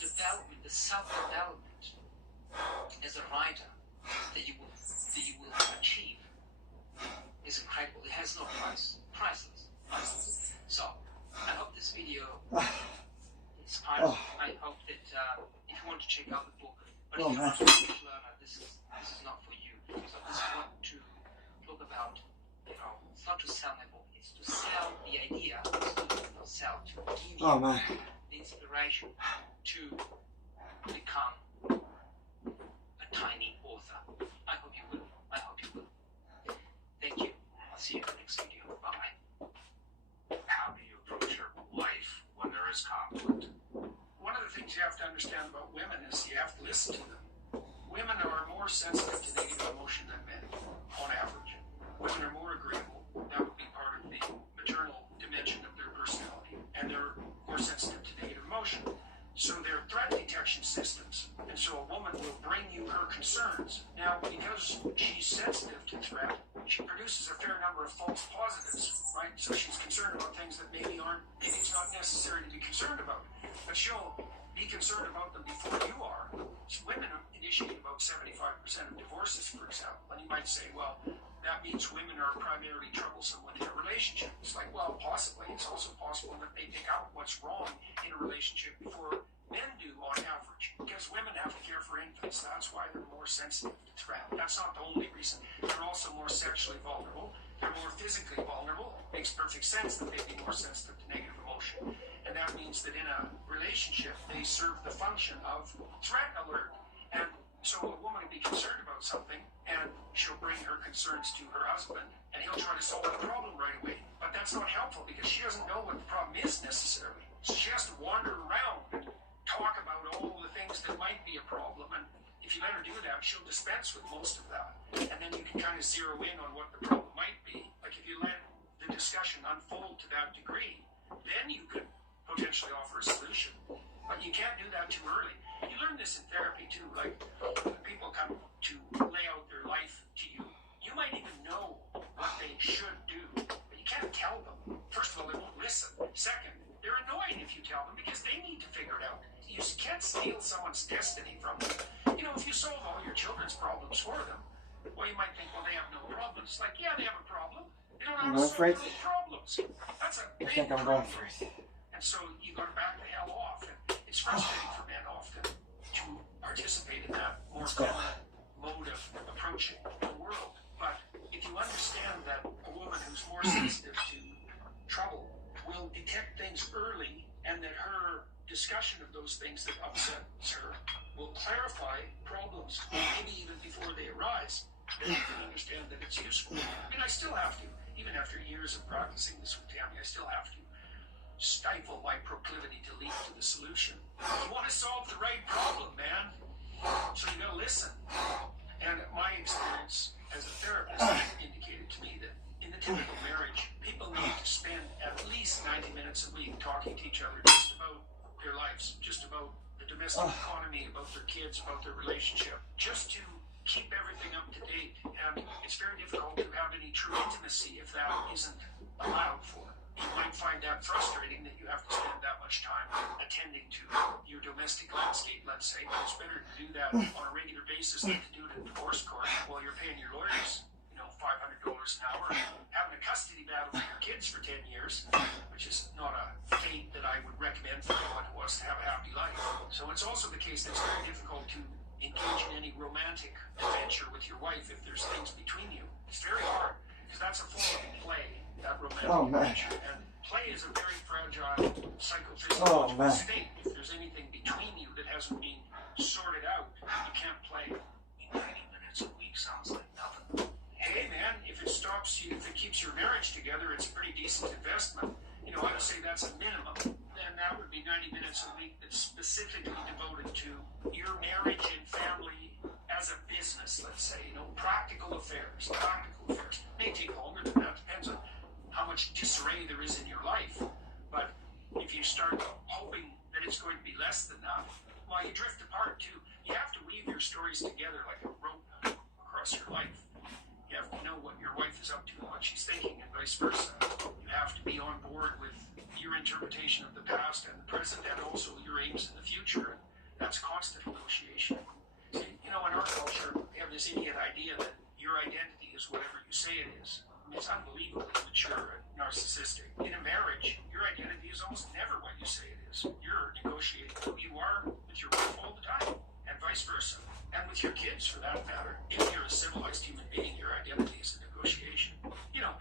development, the self-development as a writer that you will achieve is incredible. It has no price. Priceless. So, I hope this video inspires you. I hope that if you want to check out the book, but if you're not a English learner, this is not for you. So this is not to talk about, it's not to sell my book, it's to sell the idea, to give you the inspiration to become a tiny author. I hope you will. Thank you. I'll see you in the next video. Bye-bye. How do you approach your wife when there is conflict? One of the things you have to understand about women is you have to listen to them. Women are more sensitive to negative emotion than men, on average. Women are more agreeable. That would be part of the maternal dimension of their personality. And they're more sensitive to negative emotion. So they're threat detection systems. And so a woman will bring you her concerns. Now, because she's sensitive to threat, she produces a fair number of false positives, right? So she's concerned about things that maybe it's not necessary to be concerned about. But she'll be concerned about them before you are. So women initiate about 75% of divorces, for example. And you might say, well, that means women are primarily troublesome within a relationship. It's like, well, possibly. It's also possible that they pick out what's wrong in a relationship before men do on average. Because women have to care for infants. That's why they're more sensitive to threat. That's not the only reason. They're also more sexually vulnerable. They're more physically vulnerable. It makes perfect sense that they'd be more sensitive to negative emotion. And that means that in a relationship, they serve the function of threat alert. And so a woman will be concerned about something, and she'll bring her concerns to her husband, and he'll try to solve the problem right away. But that's not helpful because she doesn't know what the problem is necessarily. So she has to wander around and talk about all the things that might be a problem. And if you let her do that, she'll dispense with most of that. And then you can kind of zero in on what the problem might be. Like if you let the discussion unfold to that degree, then you could potentially offer a solution. But you can't do that too early. You learn this in therapy too. Like people come to lay out their life to you. You might even know what they should do, but you can't tell them. First of all, they won't listen. Second, they're annoyed if you tell them because they need to figure it out. You can't steal someone's destiny from them. If you solve all your children's problems for them, well, you might think, well, they have no problems. Like, yeah, they have a problem, They don't I'm know how to going for solve it. those problems. That's a I big think I'm problem. going for it. And so you got to back the hell off. And it's frustrating for men often to participate in that more Let's go. feminine mode of approaching the world. But if you understand that a woman who's more sensitive to trouble will detect things early, and that her discussion of those things that upsets her will clarify problems, maybe even before they arise, then you can understand that it's useful. I mean, I still have to, even after years of practicing this with Tammy, I still have to stifle my proclivity to leap to the solution. You want to solve the right problem, man. So you gotta listen. And my experience as a therapist indicated to me that in the typical marriage, people need to spend at least 90 minutes a week talking to each other just about their lives, just about the domestic economy, about their kids, about their relationship, just to keep everything up to date. And it's very difficult to have any true intimacy if that isn't allowed for. You might find that frustrating that you have to spend that much time attending to your domestic landscape, let's say, but it's better to do that on a regular basis than to do it in divorce court while you're paying your lawyers, $500 an hour, and having a custody battle for your kids for 10 years, which is not a fate that I would recommend for anyone who wants to have a happy life. So it's also the case that it's very difficult to engage in any romantic adventure with your wife if there's things between you. It's very hard, because that's a form of play, that romantic adventure. And play is a very fragile psychophysiological state. If there's anything between you that hasn't been sorted out, you can't play. 90 minutes a week sounds like nothing. Hey man, if it stops you, if it keeps your marriage together, it's a pretty decent investment. I would say that's a minimum. Then that would be 90 minutes a week that's specifically devoted to your marriage and family as a business, let's say, practical affairs. It may take longer than that, depends on how much disarray there is in your life. But if you start hoping that it's going to be less than that, well, you drift apart too. You have to weave your stories together like a rope across your life. You have to know what your wife is up to and what she's thinking, and vice versa. You have to be on board with your interpretation of the past and the present, and also your aims in the future. And that's constant negotiation. See, in our culture, we have this idiot idea that your identity is whatever you say it is. I mean, it's unbelievably immature and narcissistic. In a marriage, your identity is almost never what you say it is. You're negotiating who you are with your wife all the time, and vice versa. And with your kids, for that matter. If you're a civilized human being, your identity is a negotiation.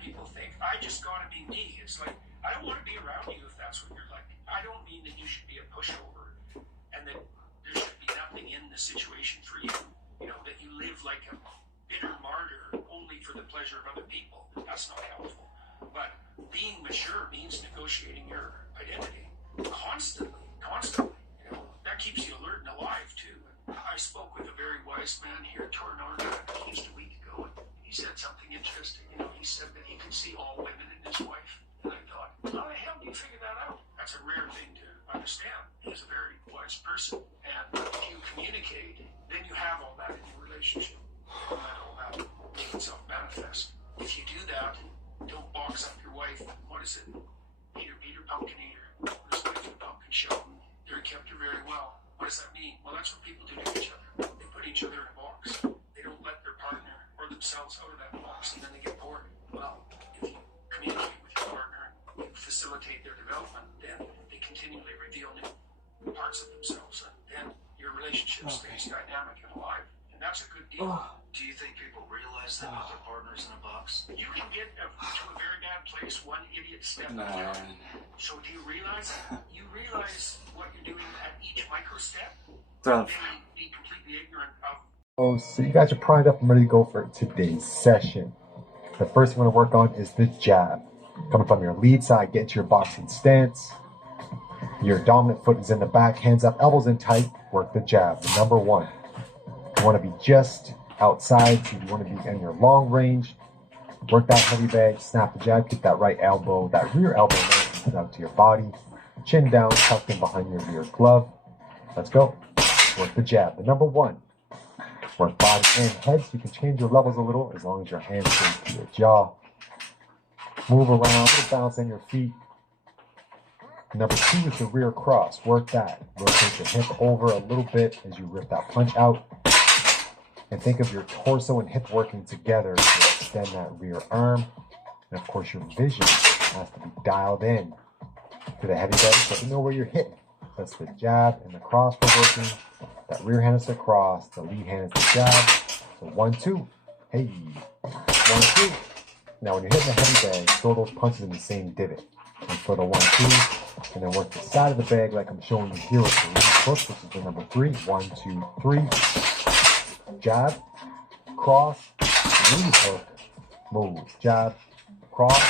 People think, I just gotta be me. It's like, I don't want to be around you if that's what you're like. I don't mean that you should be a pushover and that there should be nothing in the situation for you. That you live like a bitter martyr only for the pleasure of other people. That's not helpful. But being mature means negotiating your identity constantly. That keeps you alert and alive too. I spoke with a very wise man here, Tornado, just a week ago, and he said something interesting. He said that he could see all women in his wife. And I thought, how the hell do you figure that out? That's a rare thing to understand. He's a very wise person. And if you communicate, then you have all that in your relationship. And all that makes itself manifest. If you do that, don't box up your wife. What is it? Eater, beater, pumpkin eater. This wife and pumpkin shell. They kept her very well. What does that mean? Well, that's what people do to each other. They put each other in a box. They don't let their partner or themselves out of that box, and then they get bored. Well, if you communicate with your partner and you facilitate their development, then they continually reveal new parts of themselves, and then your relationship stays dynamic and alive. And that's a good deal. Do you think people realize that with their partners in a box? You can get to a very bad place one idiot step at a time. So do you realize it? You realize what you're doing at each micro step? Then be completely ignorant of. Oh, so you guys are primed up and ready to go for today's session. The first thing we're going to work on is the jab. Coming from your lead side, get into your boxing stance. Your dominant foot is in the back, hands up, elbows in tight. Work the jab. Number one. You want to be just outside, so you want to be in your long range. Work that heavy bag, snap the jab, get that right elbow, that rear elbow out to your body. Chin down, tucked in behind your rear glove. Let's go. Work the jab. The number one. Work body and head, so you can change your levels a little as long as your hands stay to your jaw. Move around, a little bounce on your feet. Number two is the rear cross. Work that. Rotate your hip over a little bit as you rip that punch out. And think of your torso and hip working together to extend that rear arm. And of course, your vision has to be dialed in to the heavy bag so you know where you're hitting. That's the jab and the cross we're working. That rear hand is the cross, the lead hand is the jab. So 1, 2, hey, 1, 2. Now when you're hitting the heavy bag, throw those punches in the same divot. And for the 1, 2, and then work the side of the bag like I'm showing you here with the lead hook, which is the number 3. 1, 2, 3. Jab, cross, lead hook, move. Jab, cross,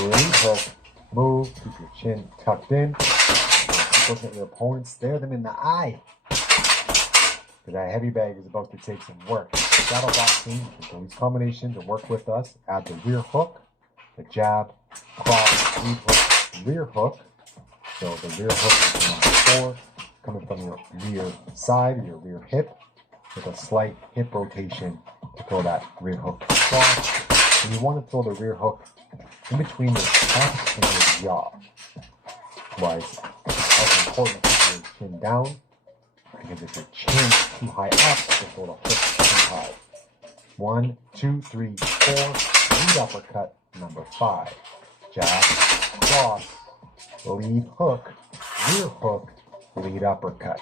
lead hook, move. Keep your chin tucked in. Keep looking at your opponent. Stare them in the eye. Because that heavy bag is about to take some work. Shadow boxing, you can do these combinations to work with us. Add the rear hook, the jab, cross, lead hook, rear hook. So the rear hook is number 4, coming from your rear side, your rear hip, with a slight hip rotation to throw that rear hook across. And you want to throw the rear hook in between your chest and your jaw. Why it's also important to keep your chin down, because if your chin is too high up, you'll throw the hook too high. 1, 2, 3, 4, lead uppercut, number 5. Jab, cross, lead hook, rear hook, lead uppercut.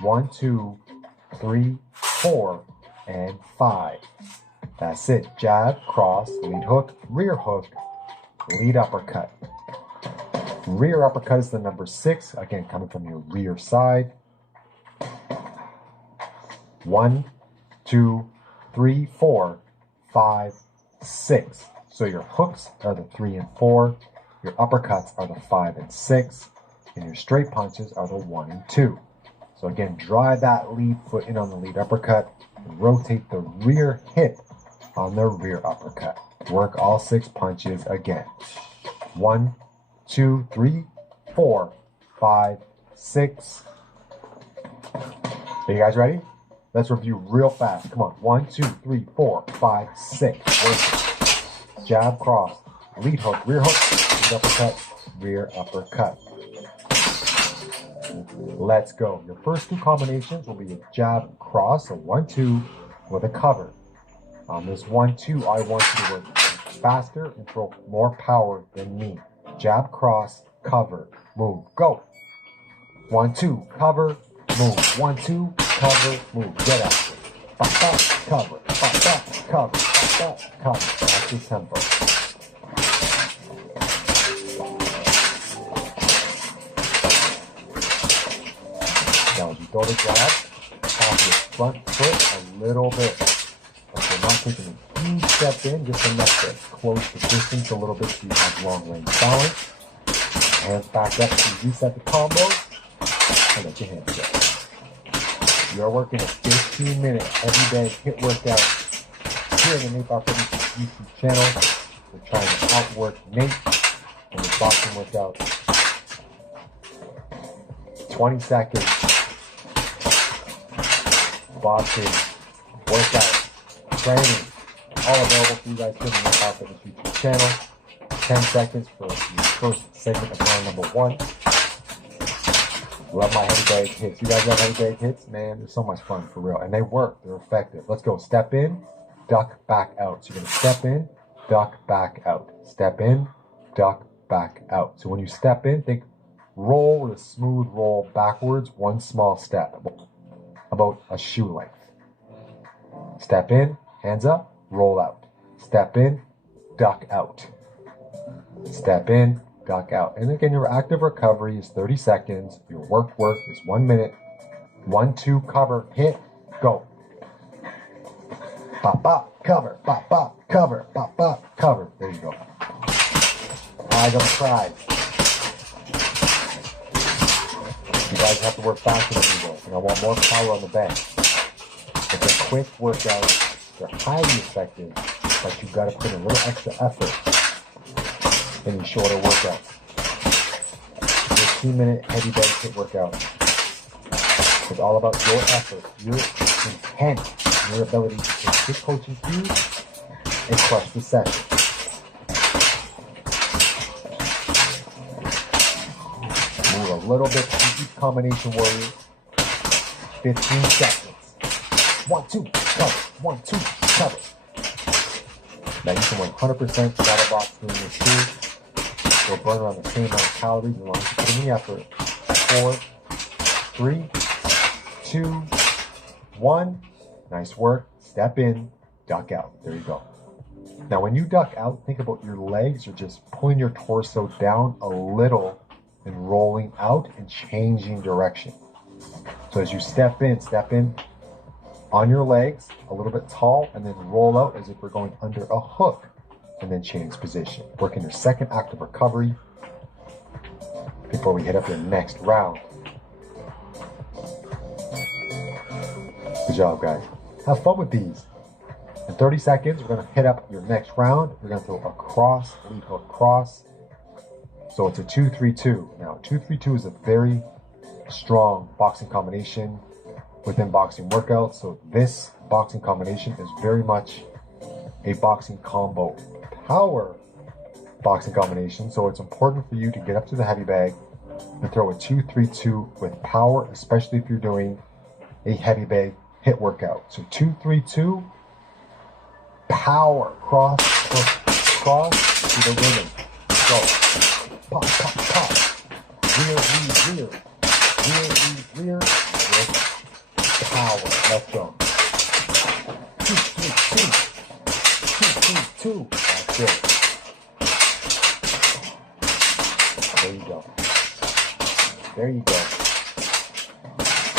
1, 2, 3, 4, and 5. That's it. Jab, cross, lead hook, rear hook, lead uppercut. Rear uppercut is the number 6. Again, coming from your rear side. 1, 2, 3, 4, 5, 6. So your hooks are the 3 and 4. Your uppercuts are the 5 and 6. And your straight punches are the 1 and 2. So again, drive that lead foot in on the lead uppercut and rotate the rear hip on the rear uppercut. Work all 6 punches again. 1, 2, 3, 4, 5, 6. Are you guys ready? Let's review real fast. Come on. 1, 2, 3, 4, 5, 6. Work it. Jab, cross, lead hook, lead uppercut, rear uppercut. Let's go. Your first 2 combinations will be a jab, cross, a 1, 2 with a cover. On this 1, 2, I want you to work faster and throw more power than me. Jab, cross, cover, move, go. 1, 2, cover, move. 1, 2, cover, move. Get after it. Pop, pop, cover, pop, pop, cover, pop, pop, cover. That's your tempo. Now, as you throw the jab, off your front foot a little bit. But you're not taking a huge step in, just enough to close the distance a little bit so you have long range balance. Hands back up to reset the combos, and let your hands go. You're working a 15-minute heavy bag HIIT workout here in the Nate Bar Fitness YouTube channel. We're trying to outwork Nate in his boxing workout. 20 seconds. Boxing, workout, training, all available for you guys here in the Nate Bar Fitness YouTube channel. 10 seconds for the first segment of round number 1. Love my heavy bag hits. You guys love heavy bag hits? Man, they're so much fun, for real. And they work. They're effective. Let's go. Step in, duck, back out. So you're going to step in, duck, back out. Step in, duck, back out. So when you step in, think roll with a smooth roll backwards, 1 small step, about a shoe length. Step in, hands up, roll out. Step in, duck out. Step in, duck out. And again, your active recovery is 30 seconds. Your work is 1 minute. 1, 2, cover, hit, go. Pop, pop, cover, pop, pop, cover, pop, pop, cover. There you go. Eyes on the prize. You guys have to work faster than me though, and I want more power on the bench. It's a quick workout. They're highly effective, but you got to put a little extra effort in these shorter workouts. 15-minute heavy bag HIIT workout. It's all about your effort, your intent, your ability to take good coaching cues and crush the session. Move a little bit to each combination warrior. 15 seconds. 1, 2, cover. 1, 2, cover. Now you can 100% shadow box doing this too. You'll burn around the same amount of calories as long as you put in the effort. 4, 3, 2, 1. Nice work. Step in, duck out. There you go. Now when you duck out, think about your legs. You're just pulling your torso down a little and rolling out and changing direction. So as you step in on your legs, a little bit tall, and then roll out as if we're going under a hook, and then change position. Working your second active recovery before we hit up your next round. Good job, guys. Have fun with these. In 30 seconds, we're going to hit up your next round. We're going to throw a cross, lead hook cross. So it's a 2-3-2. Now, 2-3-2 is a very strong boxing combination within boxing workouts. So this boxing combination is very much a boxing combo power boxing combination. So it's important for you to get up to the heavy bag and throw a 2-3-2 with power, especially if you're doing a heavy bag HIIT workout. So 2-3-2, power, cross, cross, to the rhythm. Go. Pop, pop, pop. Rear, rear, rear. With power. Let's go. 2-3-2. 2-3-2. That's it. There you go. There you go.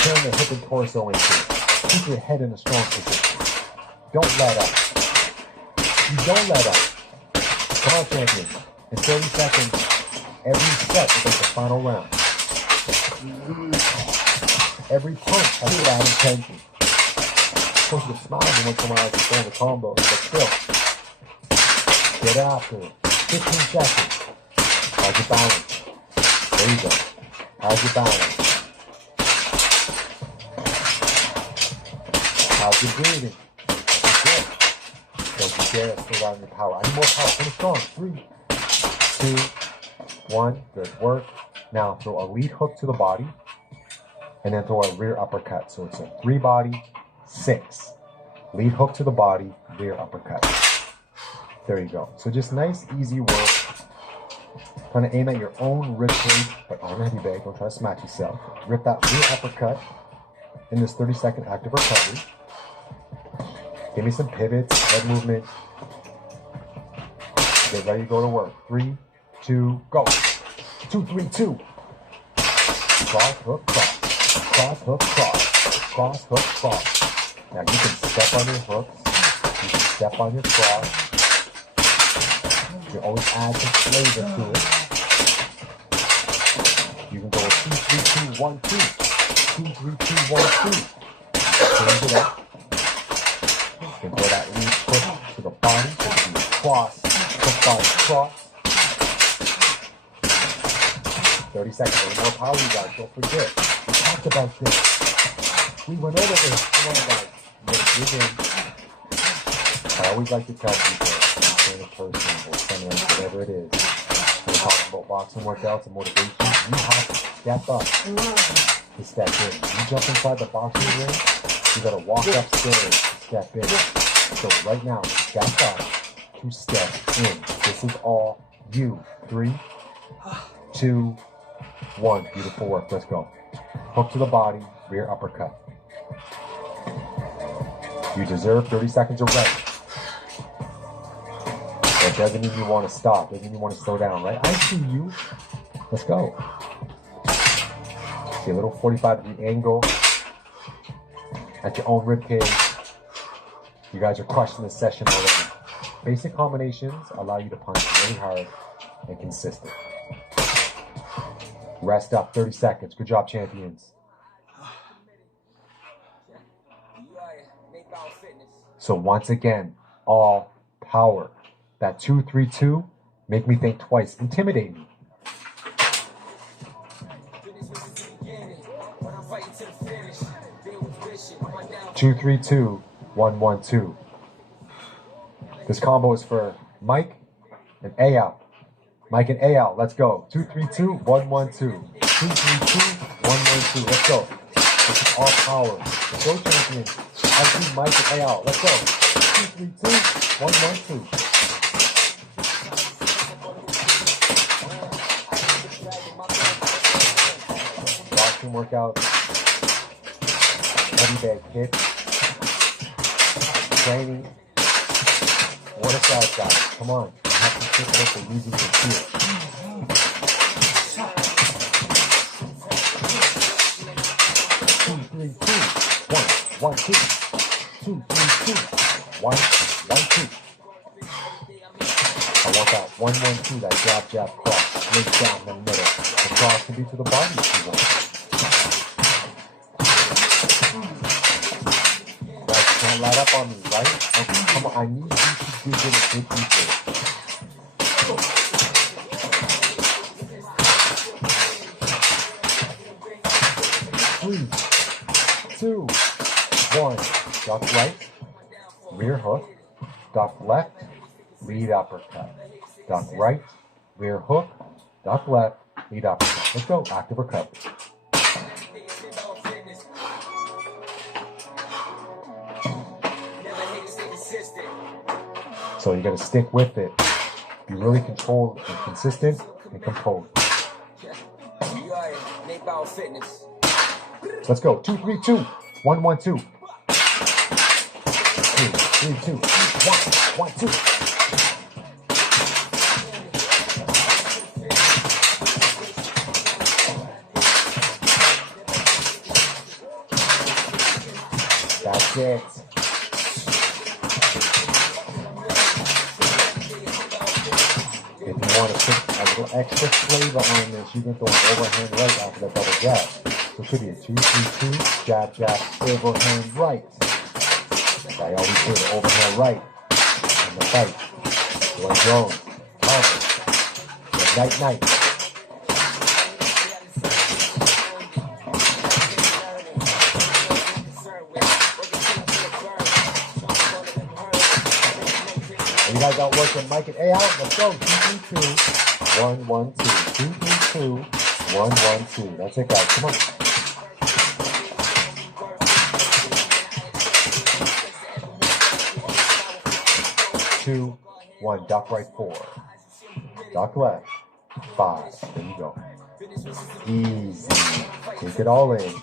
Turn the hip and torso into it. Keep your head in a strong position. Don't let up. You don't let up. Come on, champion. In 30 seconds, every set is like the final round. Every punch has that intention. Of course, you can smile every once in a while as you stand the combo, but still, get after it. 15 seconds. How's your balance? There you go. How's your balance? How's your breathing? Good. Don't you dare slow down your power. I need more power. Finish strong. 3, 2, 1. Good work. Now throw a lead hook to the body and then throw a rear uppercut. So it's a 3 body, 6. Lead hook to the body, rear uppercut. There you go. So just nice, easy work. Trying to aim at your own rib cage, but on a heavy bag. Don't try to smash yourself. Rip that rear uppercut in this 30-second active recovery. Give me some pivots, head movement. Get ready to go to work. 3, 2, go. 2-3-2. Cross, hook, cross. Cross, hook, cross. Cross, hook, cross. Now you can step on your hooks. You can step on your cross. You can always add some flavor to it. You can go with 2-3-2-1-2. 2-3-2-1-2. Change it up. You can throw that lead push to the body. So you can cross, hook body, cross. 30 seconds. A little more power, you guys. Don't forget. We talked about this. We went over this. Come on, guys. Dig in. I always like to tell people, train a person or someone, whatever it is, when we're talking about boxing workouts and motivation, you have to step up to step in. You jump inside the boxing ring, you gotta walk upstairs to step in. So right now, step up to step in. This is all you. 3, 2, 1. Beautiful work. Let's go. Hook to the body, rear uppercut. You deserve 30 seconds of rest. That doesn't mean you want to stop. Doesn't mean you want to slow down, right? I see you. Let's go. See a little 45-degree angle at your own ribcage. You guys are crushing this session already. Basic combinations allow you to punch really hard and consistent. Rest up 30 seconds. Good job, champions. So once again, all power. That 2-3-2, make me think twice. Intimidate me. 2-3-2, 1-1-2. This combo is for Mike and Ayal. Mike and Ayal, let's go. 2-3-2, 1-1-2. 2-3-2, 1-1-2. Let's go. This is all power. Go, champions. I see Mike and Ayal. Let's go. 2-3-2, 1-1-2. boxing workout, heavy bag hit, training. What is that, guys? Come on. You have to think about the using your fear. 2, 3, 2. 1, 1, 2. 2, 3, 2. 1, 1, 2. I want that 1, 1, 2, that jab, jab, cross. Link down the middle. The cross can be to the body if you want. Guys, you can't light up on me, right? Okay, come on, I need you to do this with me first. 3, 2, 1. Duck right, rear hook, duck left, lead uppercut. Duck right, rear hook, duck left, lead uppercut. Let's go, active recovery. So you gotta stick with it. Be really controlled and consistent and composed. Let's go. 2, 3, 2. 1, 1, 2. 2, 3, 2. 1, 1, 2. That's it. If you want to put a little extra flavor on this, you can throw an overhand right after the double jab. So it could be a 2, 3, 2, jab, jab, overhand right. I always do the overhand right in the fight. One zone, cover, night, night. You guys out working Mike and A out. Let's go. 2, 3, 2. 1, 1, 2. 2, 3, 2. 1, 1, 2. That's it, guys. Come on. 2, 1. Duck right 4. Duck left 5. There you go. Easy. Take it all in.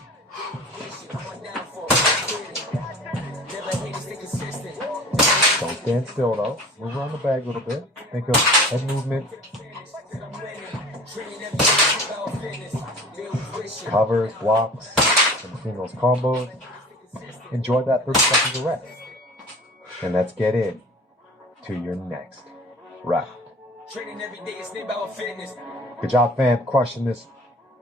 Don't stand still though. Move around the bag a little bit. Think of head movement. Covers, blocks, in between those combos. Enjoy that 30 seconds of rest. And let's get in to your next round. Good job, fam. Crushing this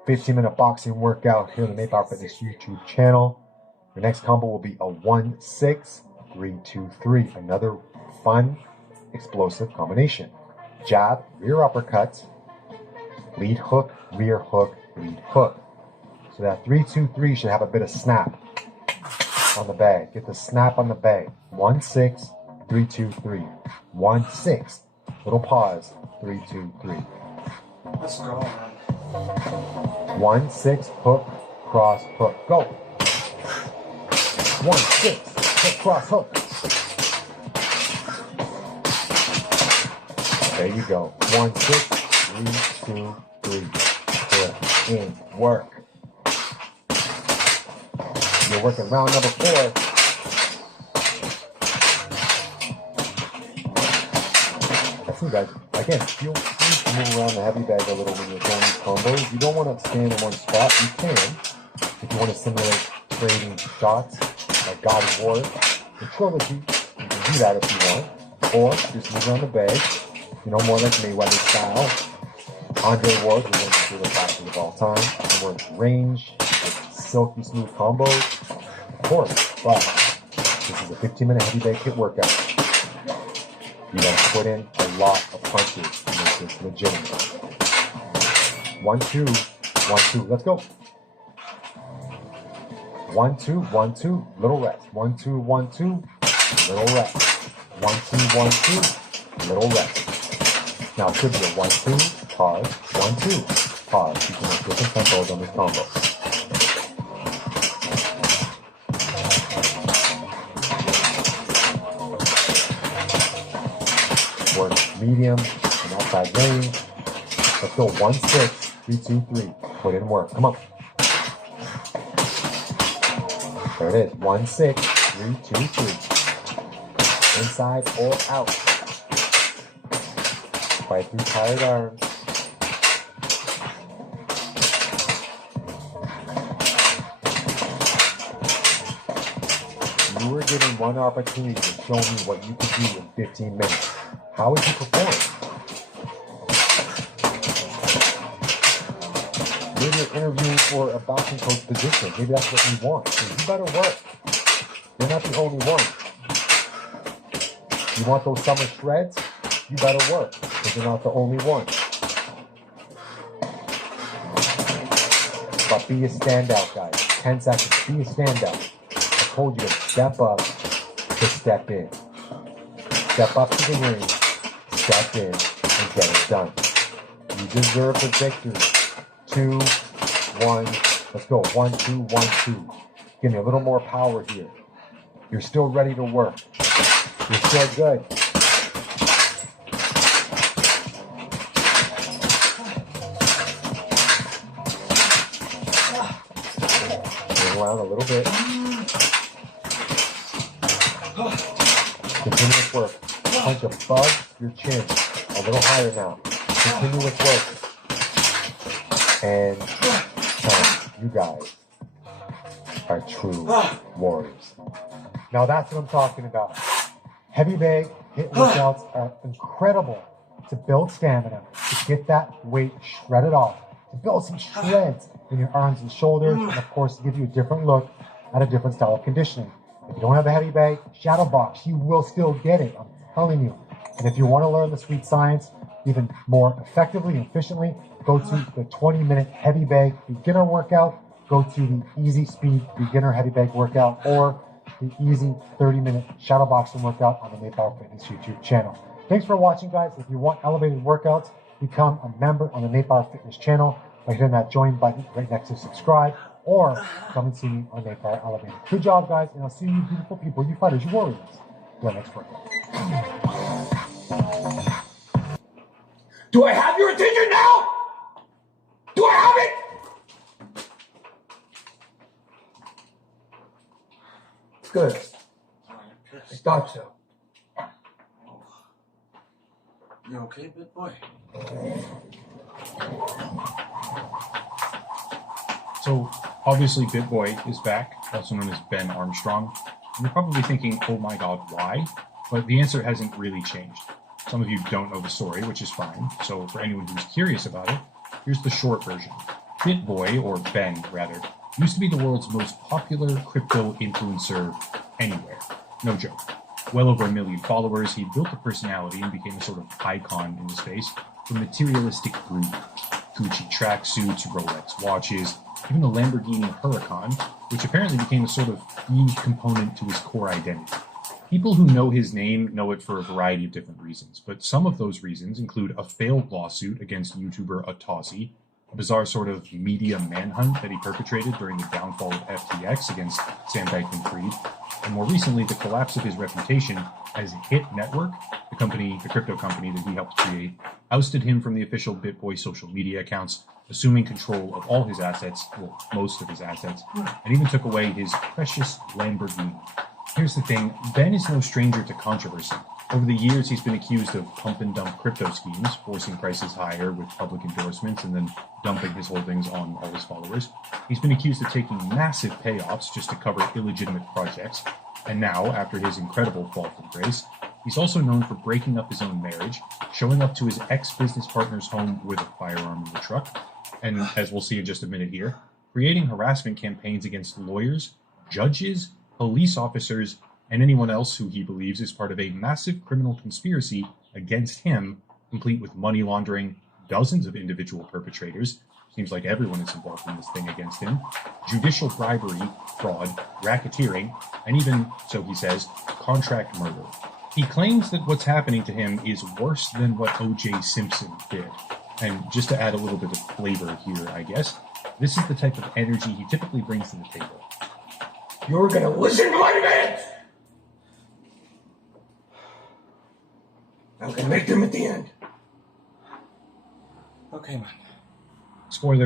15-minute boxing workout here on the Power Fitness YouTube channel. Your next combo will be a 1, 6, 3, 2, 3. Another fun, explosive combination. Jab, rear uppercut, lead hook, rear hook, lead hook. So that 3, 2, 3 should have a bit of snap on the bag. Get the snap on the bag. 1, 6, 3, 2, 3. 1, 6. Little pause. 3, 2, 3. Let's go, man. 1, 6, hook, cross, hook. Go. 1, 6, hook, cross, hook. There you go. 1, 6, 3, 2, 3. Put in work. You're working round number 4. That's it, guys. Again, feel free to move around the heavy bag a little when you're throwing these combos. You don't want to stand in one spot. You can, if you want to simulate trading shots like God of War, the trilogy. You can do that if you want, or just move around the bag. You know, more like Mayweather style. Andre Ward was one of the favorite boxers of all time. And we're range with silky smooth combos, of course. But this is a 15-minute heavy bag HIIT workout. You gotta put in a lot of punches to make this legitimate. 1, 2, 1, 2. Let's go. 1, 2, 1, 2. Little rest. 1, 2, 1, 2. Little rest. 1, 2, 1, 2. Little rest. Now it could be a 1, 2. Pause. 1, 2. Pause. You can make different tempos on this combo. Work medium and outside range. Let's go. 1, 6, 3, 2, 3. Put in work. Come on. There it is. 1, 6, 3, 2, 3. Inside or out. Fight through tired arms. You were given one opportunity to show me what you could do in 15 minutes. How would you perform? Maybe you're interviewing for a boxing coach position. Maybe that's what you want. So you better work. You're not the only one. You want those summer shreds? You better work, because you're not the only one. But be a standout, guys. 10 seconds. Be a standout. I told you to step up to step in. Step up to the ring, step in, and get it done. You deserve the victory. 2, 1. Let's go. 1, 2, 1, 2. Give me a little more power here. You're still ready to work. You're still good. Move around a little bit. Continuous work. Punch above your chin. A little higher now. Continuous work. And you guys are true warriors. Now that's what I'm talking about. Heavy bag HIIT workouts are incredible to build stamina, to get that weight shredded off, to build some shreds in your arms and shoulders, and of course to give you a different look at a different style of conditioning. If you don't have a heavy bag, shadow box, you will still get it, I'm telling you. And if you want to learn the sweet science even more effectively and efficiently, go to the 20-minute heavy bag beginner workout, go to the easy speed beginner heavy bag workout, or the easy 30-minute shadow boxing workout on the Maypower Fitness YouTube channel. Thanks for watching, guys. If you want elevated workouts, become a member on the Maypower Fitness channel by hitting that join button right next to subscribe, or come and see me on Maypower Elevated. Good job, guys, and I'll see you beautiful people, you fighters, you warriors. Till next workout. Do I have your attention now? Do I have it? Good. I thought so. You okay, big boy? So, obviously, Bit Boy is back, also known as Ben Armstrong. And you're probably thinking, oh my god, why? But the answer hasn't really changed. Some of you don't know the story, which is fine. So, for anyone who's curious about it, here's the short version. Bit Boy, or Ben rather, used to be the world's most popular crypto influencer anywhere. No joke. Well over 1 million followers, he built a personality and became a sort of icon in the space for materialistic greed. Gucci tracksuits, Rolex watches, even a Lamborghini Huracan, which apparently became a sort of fused component to his core identity. People who know his name know it for a variety of different reasons, but some of those reasons include a failed lawsuit against YouTuber Autossi, a bizarre sort of media manhunt that he perpetrated during the downfall of FTX against Sam Bankman-Fried, and more recently the collapse of his reputation as HIIT Network, the crypto company that he helped create, ousted him from the official BitBoy social media accounts, assuming control of all his assets, well, most of his assets, and even took away his precious Lamborghini. Here's the thing, Ben is no stranger to controversy. Over the years, he's been accused of pump and dump crypto schemes, forcing prices higher with public endorsements and then dumping his holdings on all his followers. He's been accused of taking massive payoffs just to cover illegitimate projects. And now, after his incredible fall from grace, he's also known for breaking up his own marriage, showing up to his ex-business partner's home with a firearm in the truck, and as we'll see in just a minute here, creating harassment campaigns against lawyers, judges, police officers, and anyone else who he believes is part of a massive criminal conspiracy against him, complete with money laundering, dozens of individual perpetrators, seems like everyone is involved in this thing against him, judicial bribery, fraud, racketeering, and even, so he says, contract murder. He claims that what's happening to him is worse than what O.J. Simpson did. And just to add a little bit of flavor here, I guess, this is the type of energy he typically brings to the table. You're gonna listen to my demands! I'm gonna make them at the end. Okay, man. Spoiler.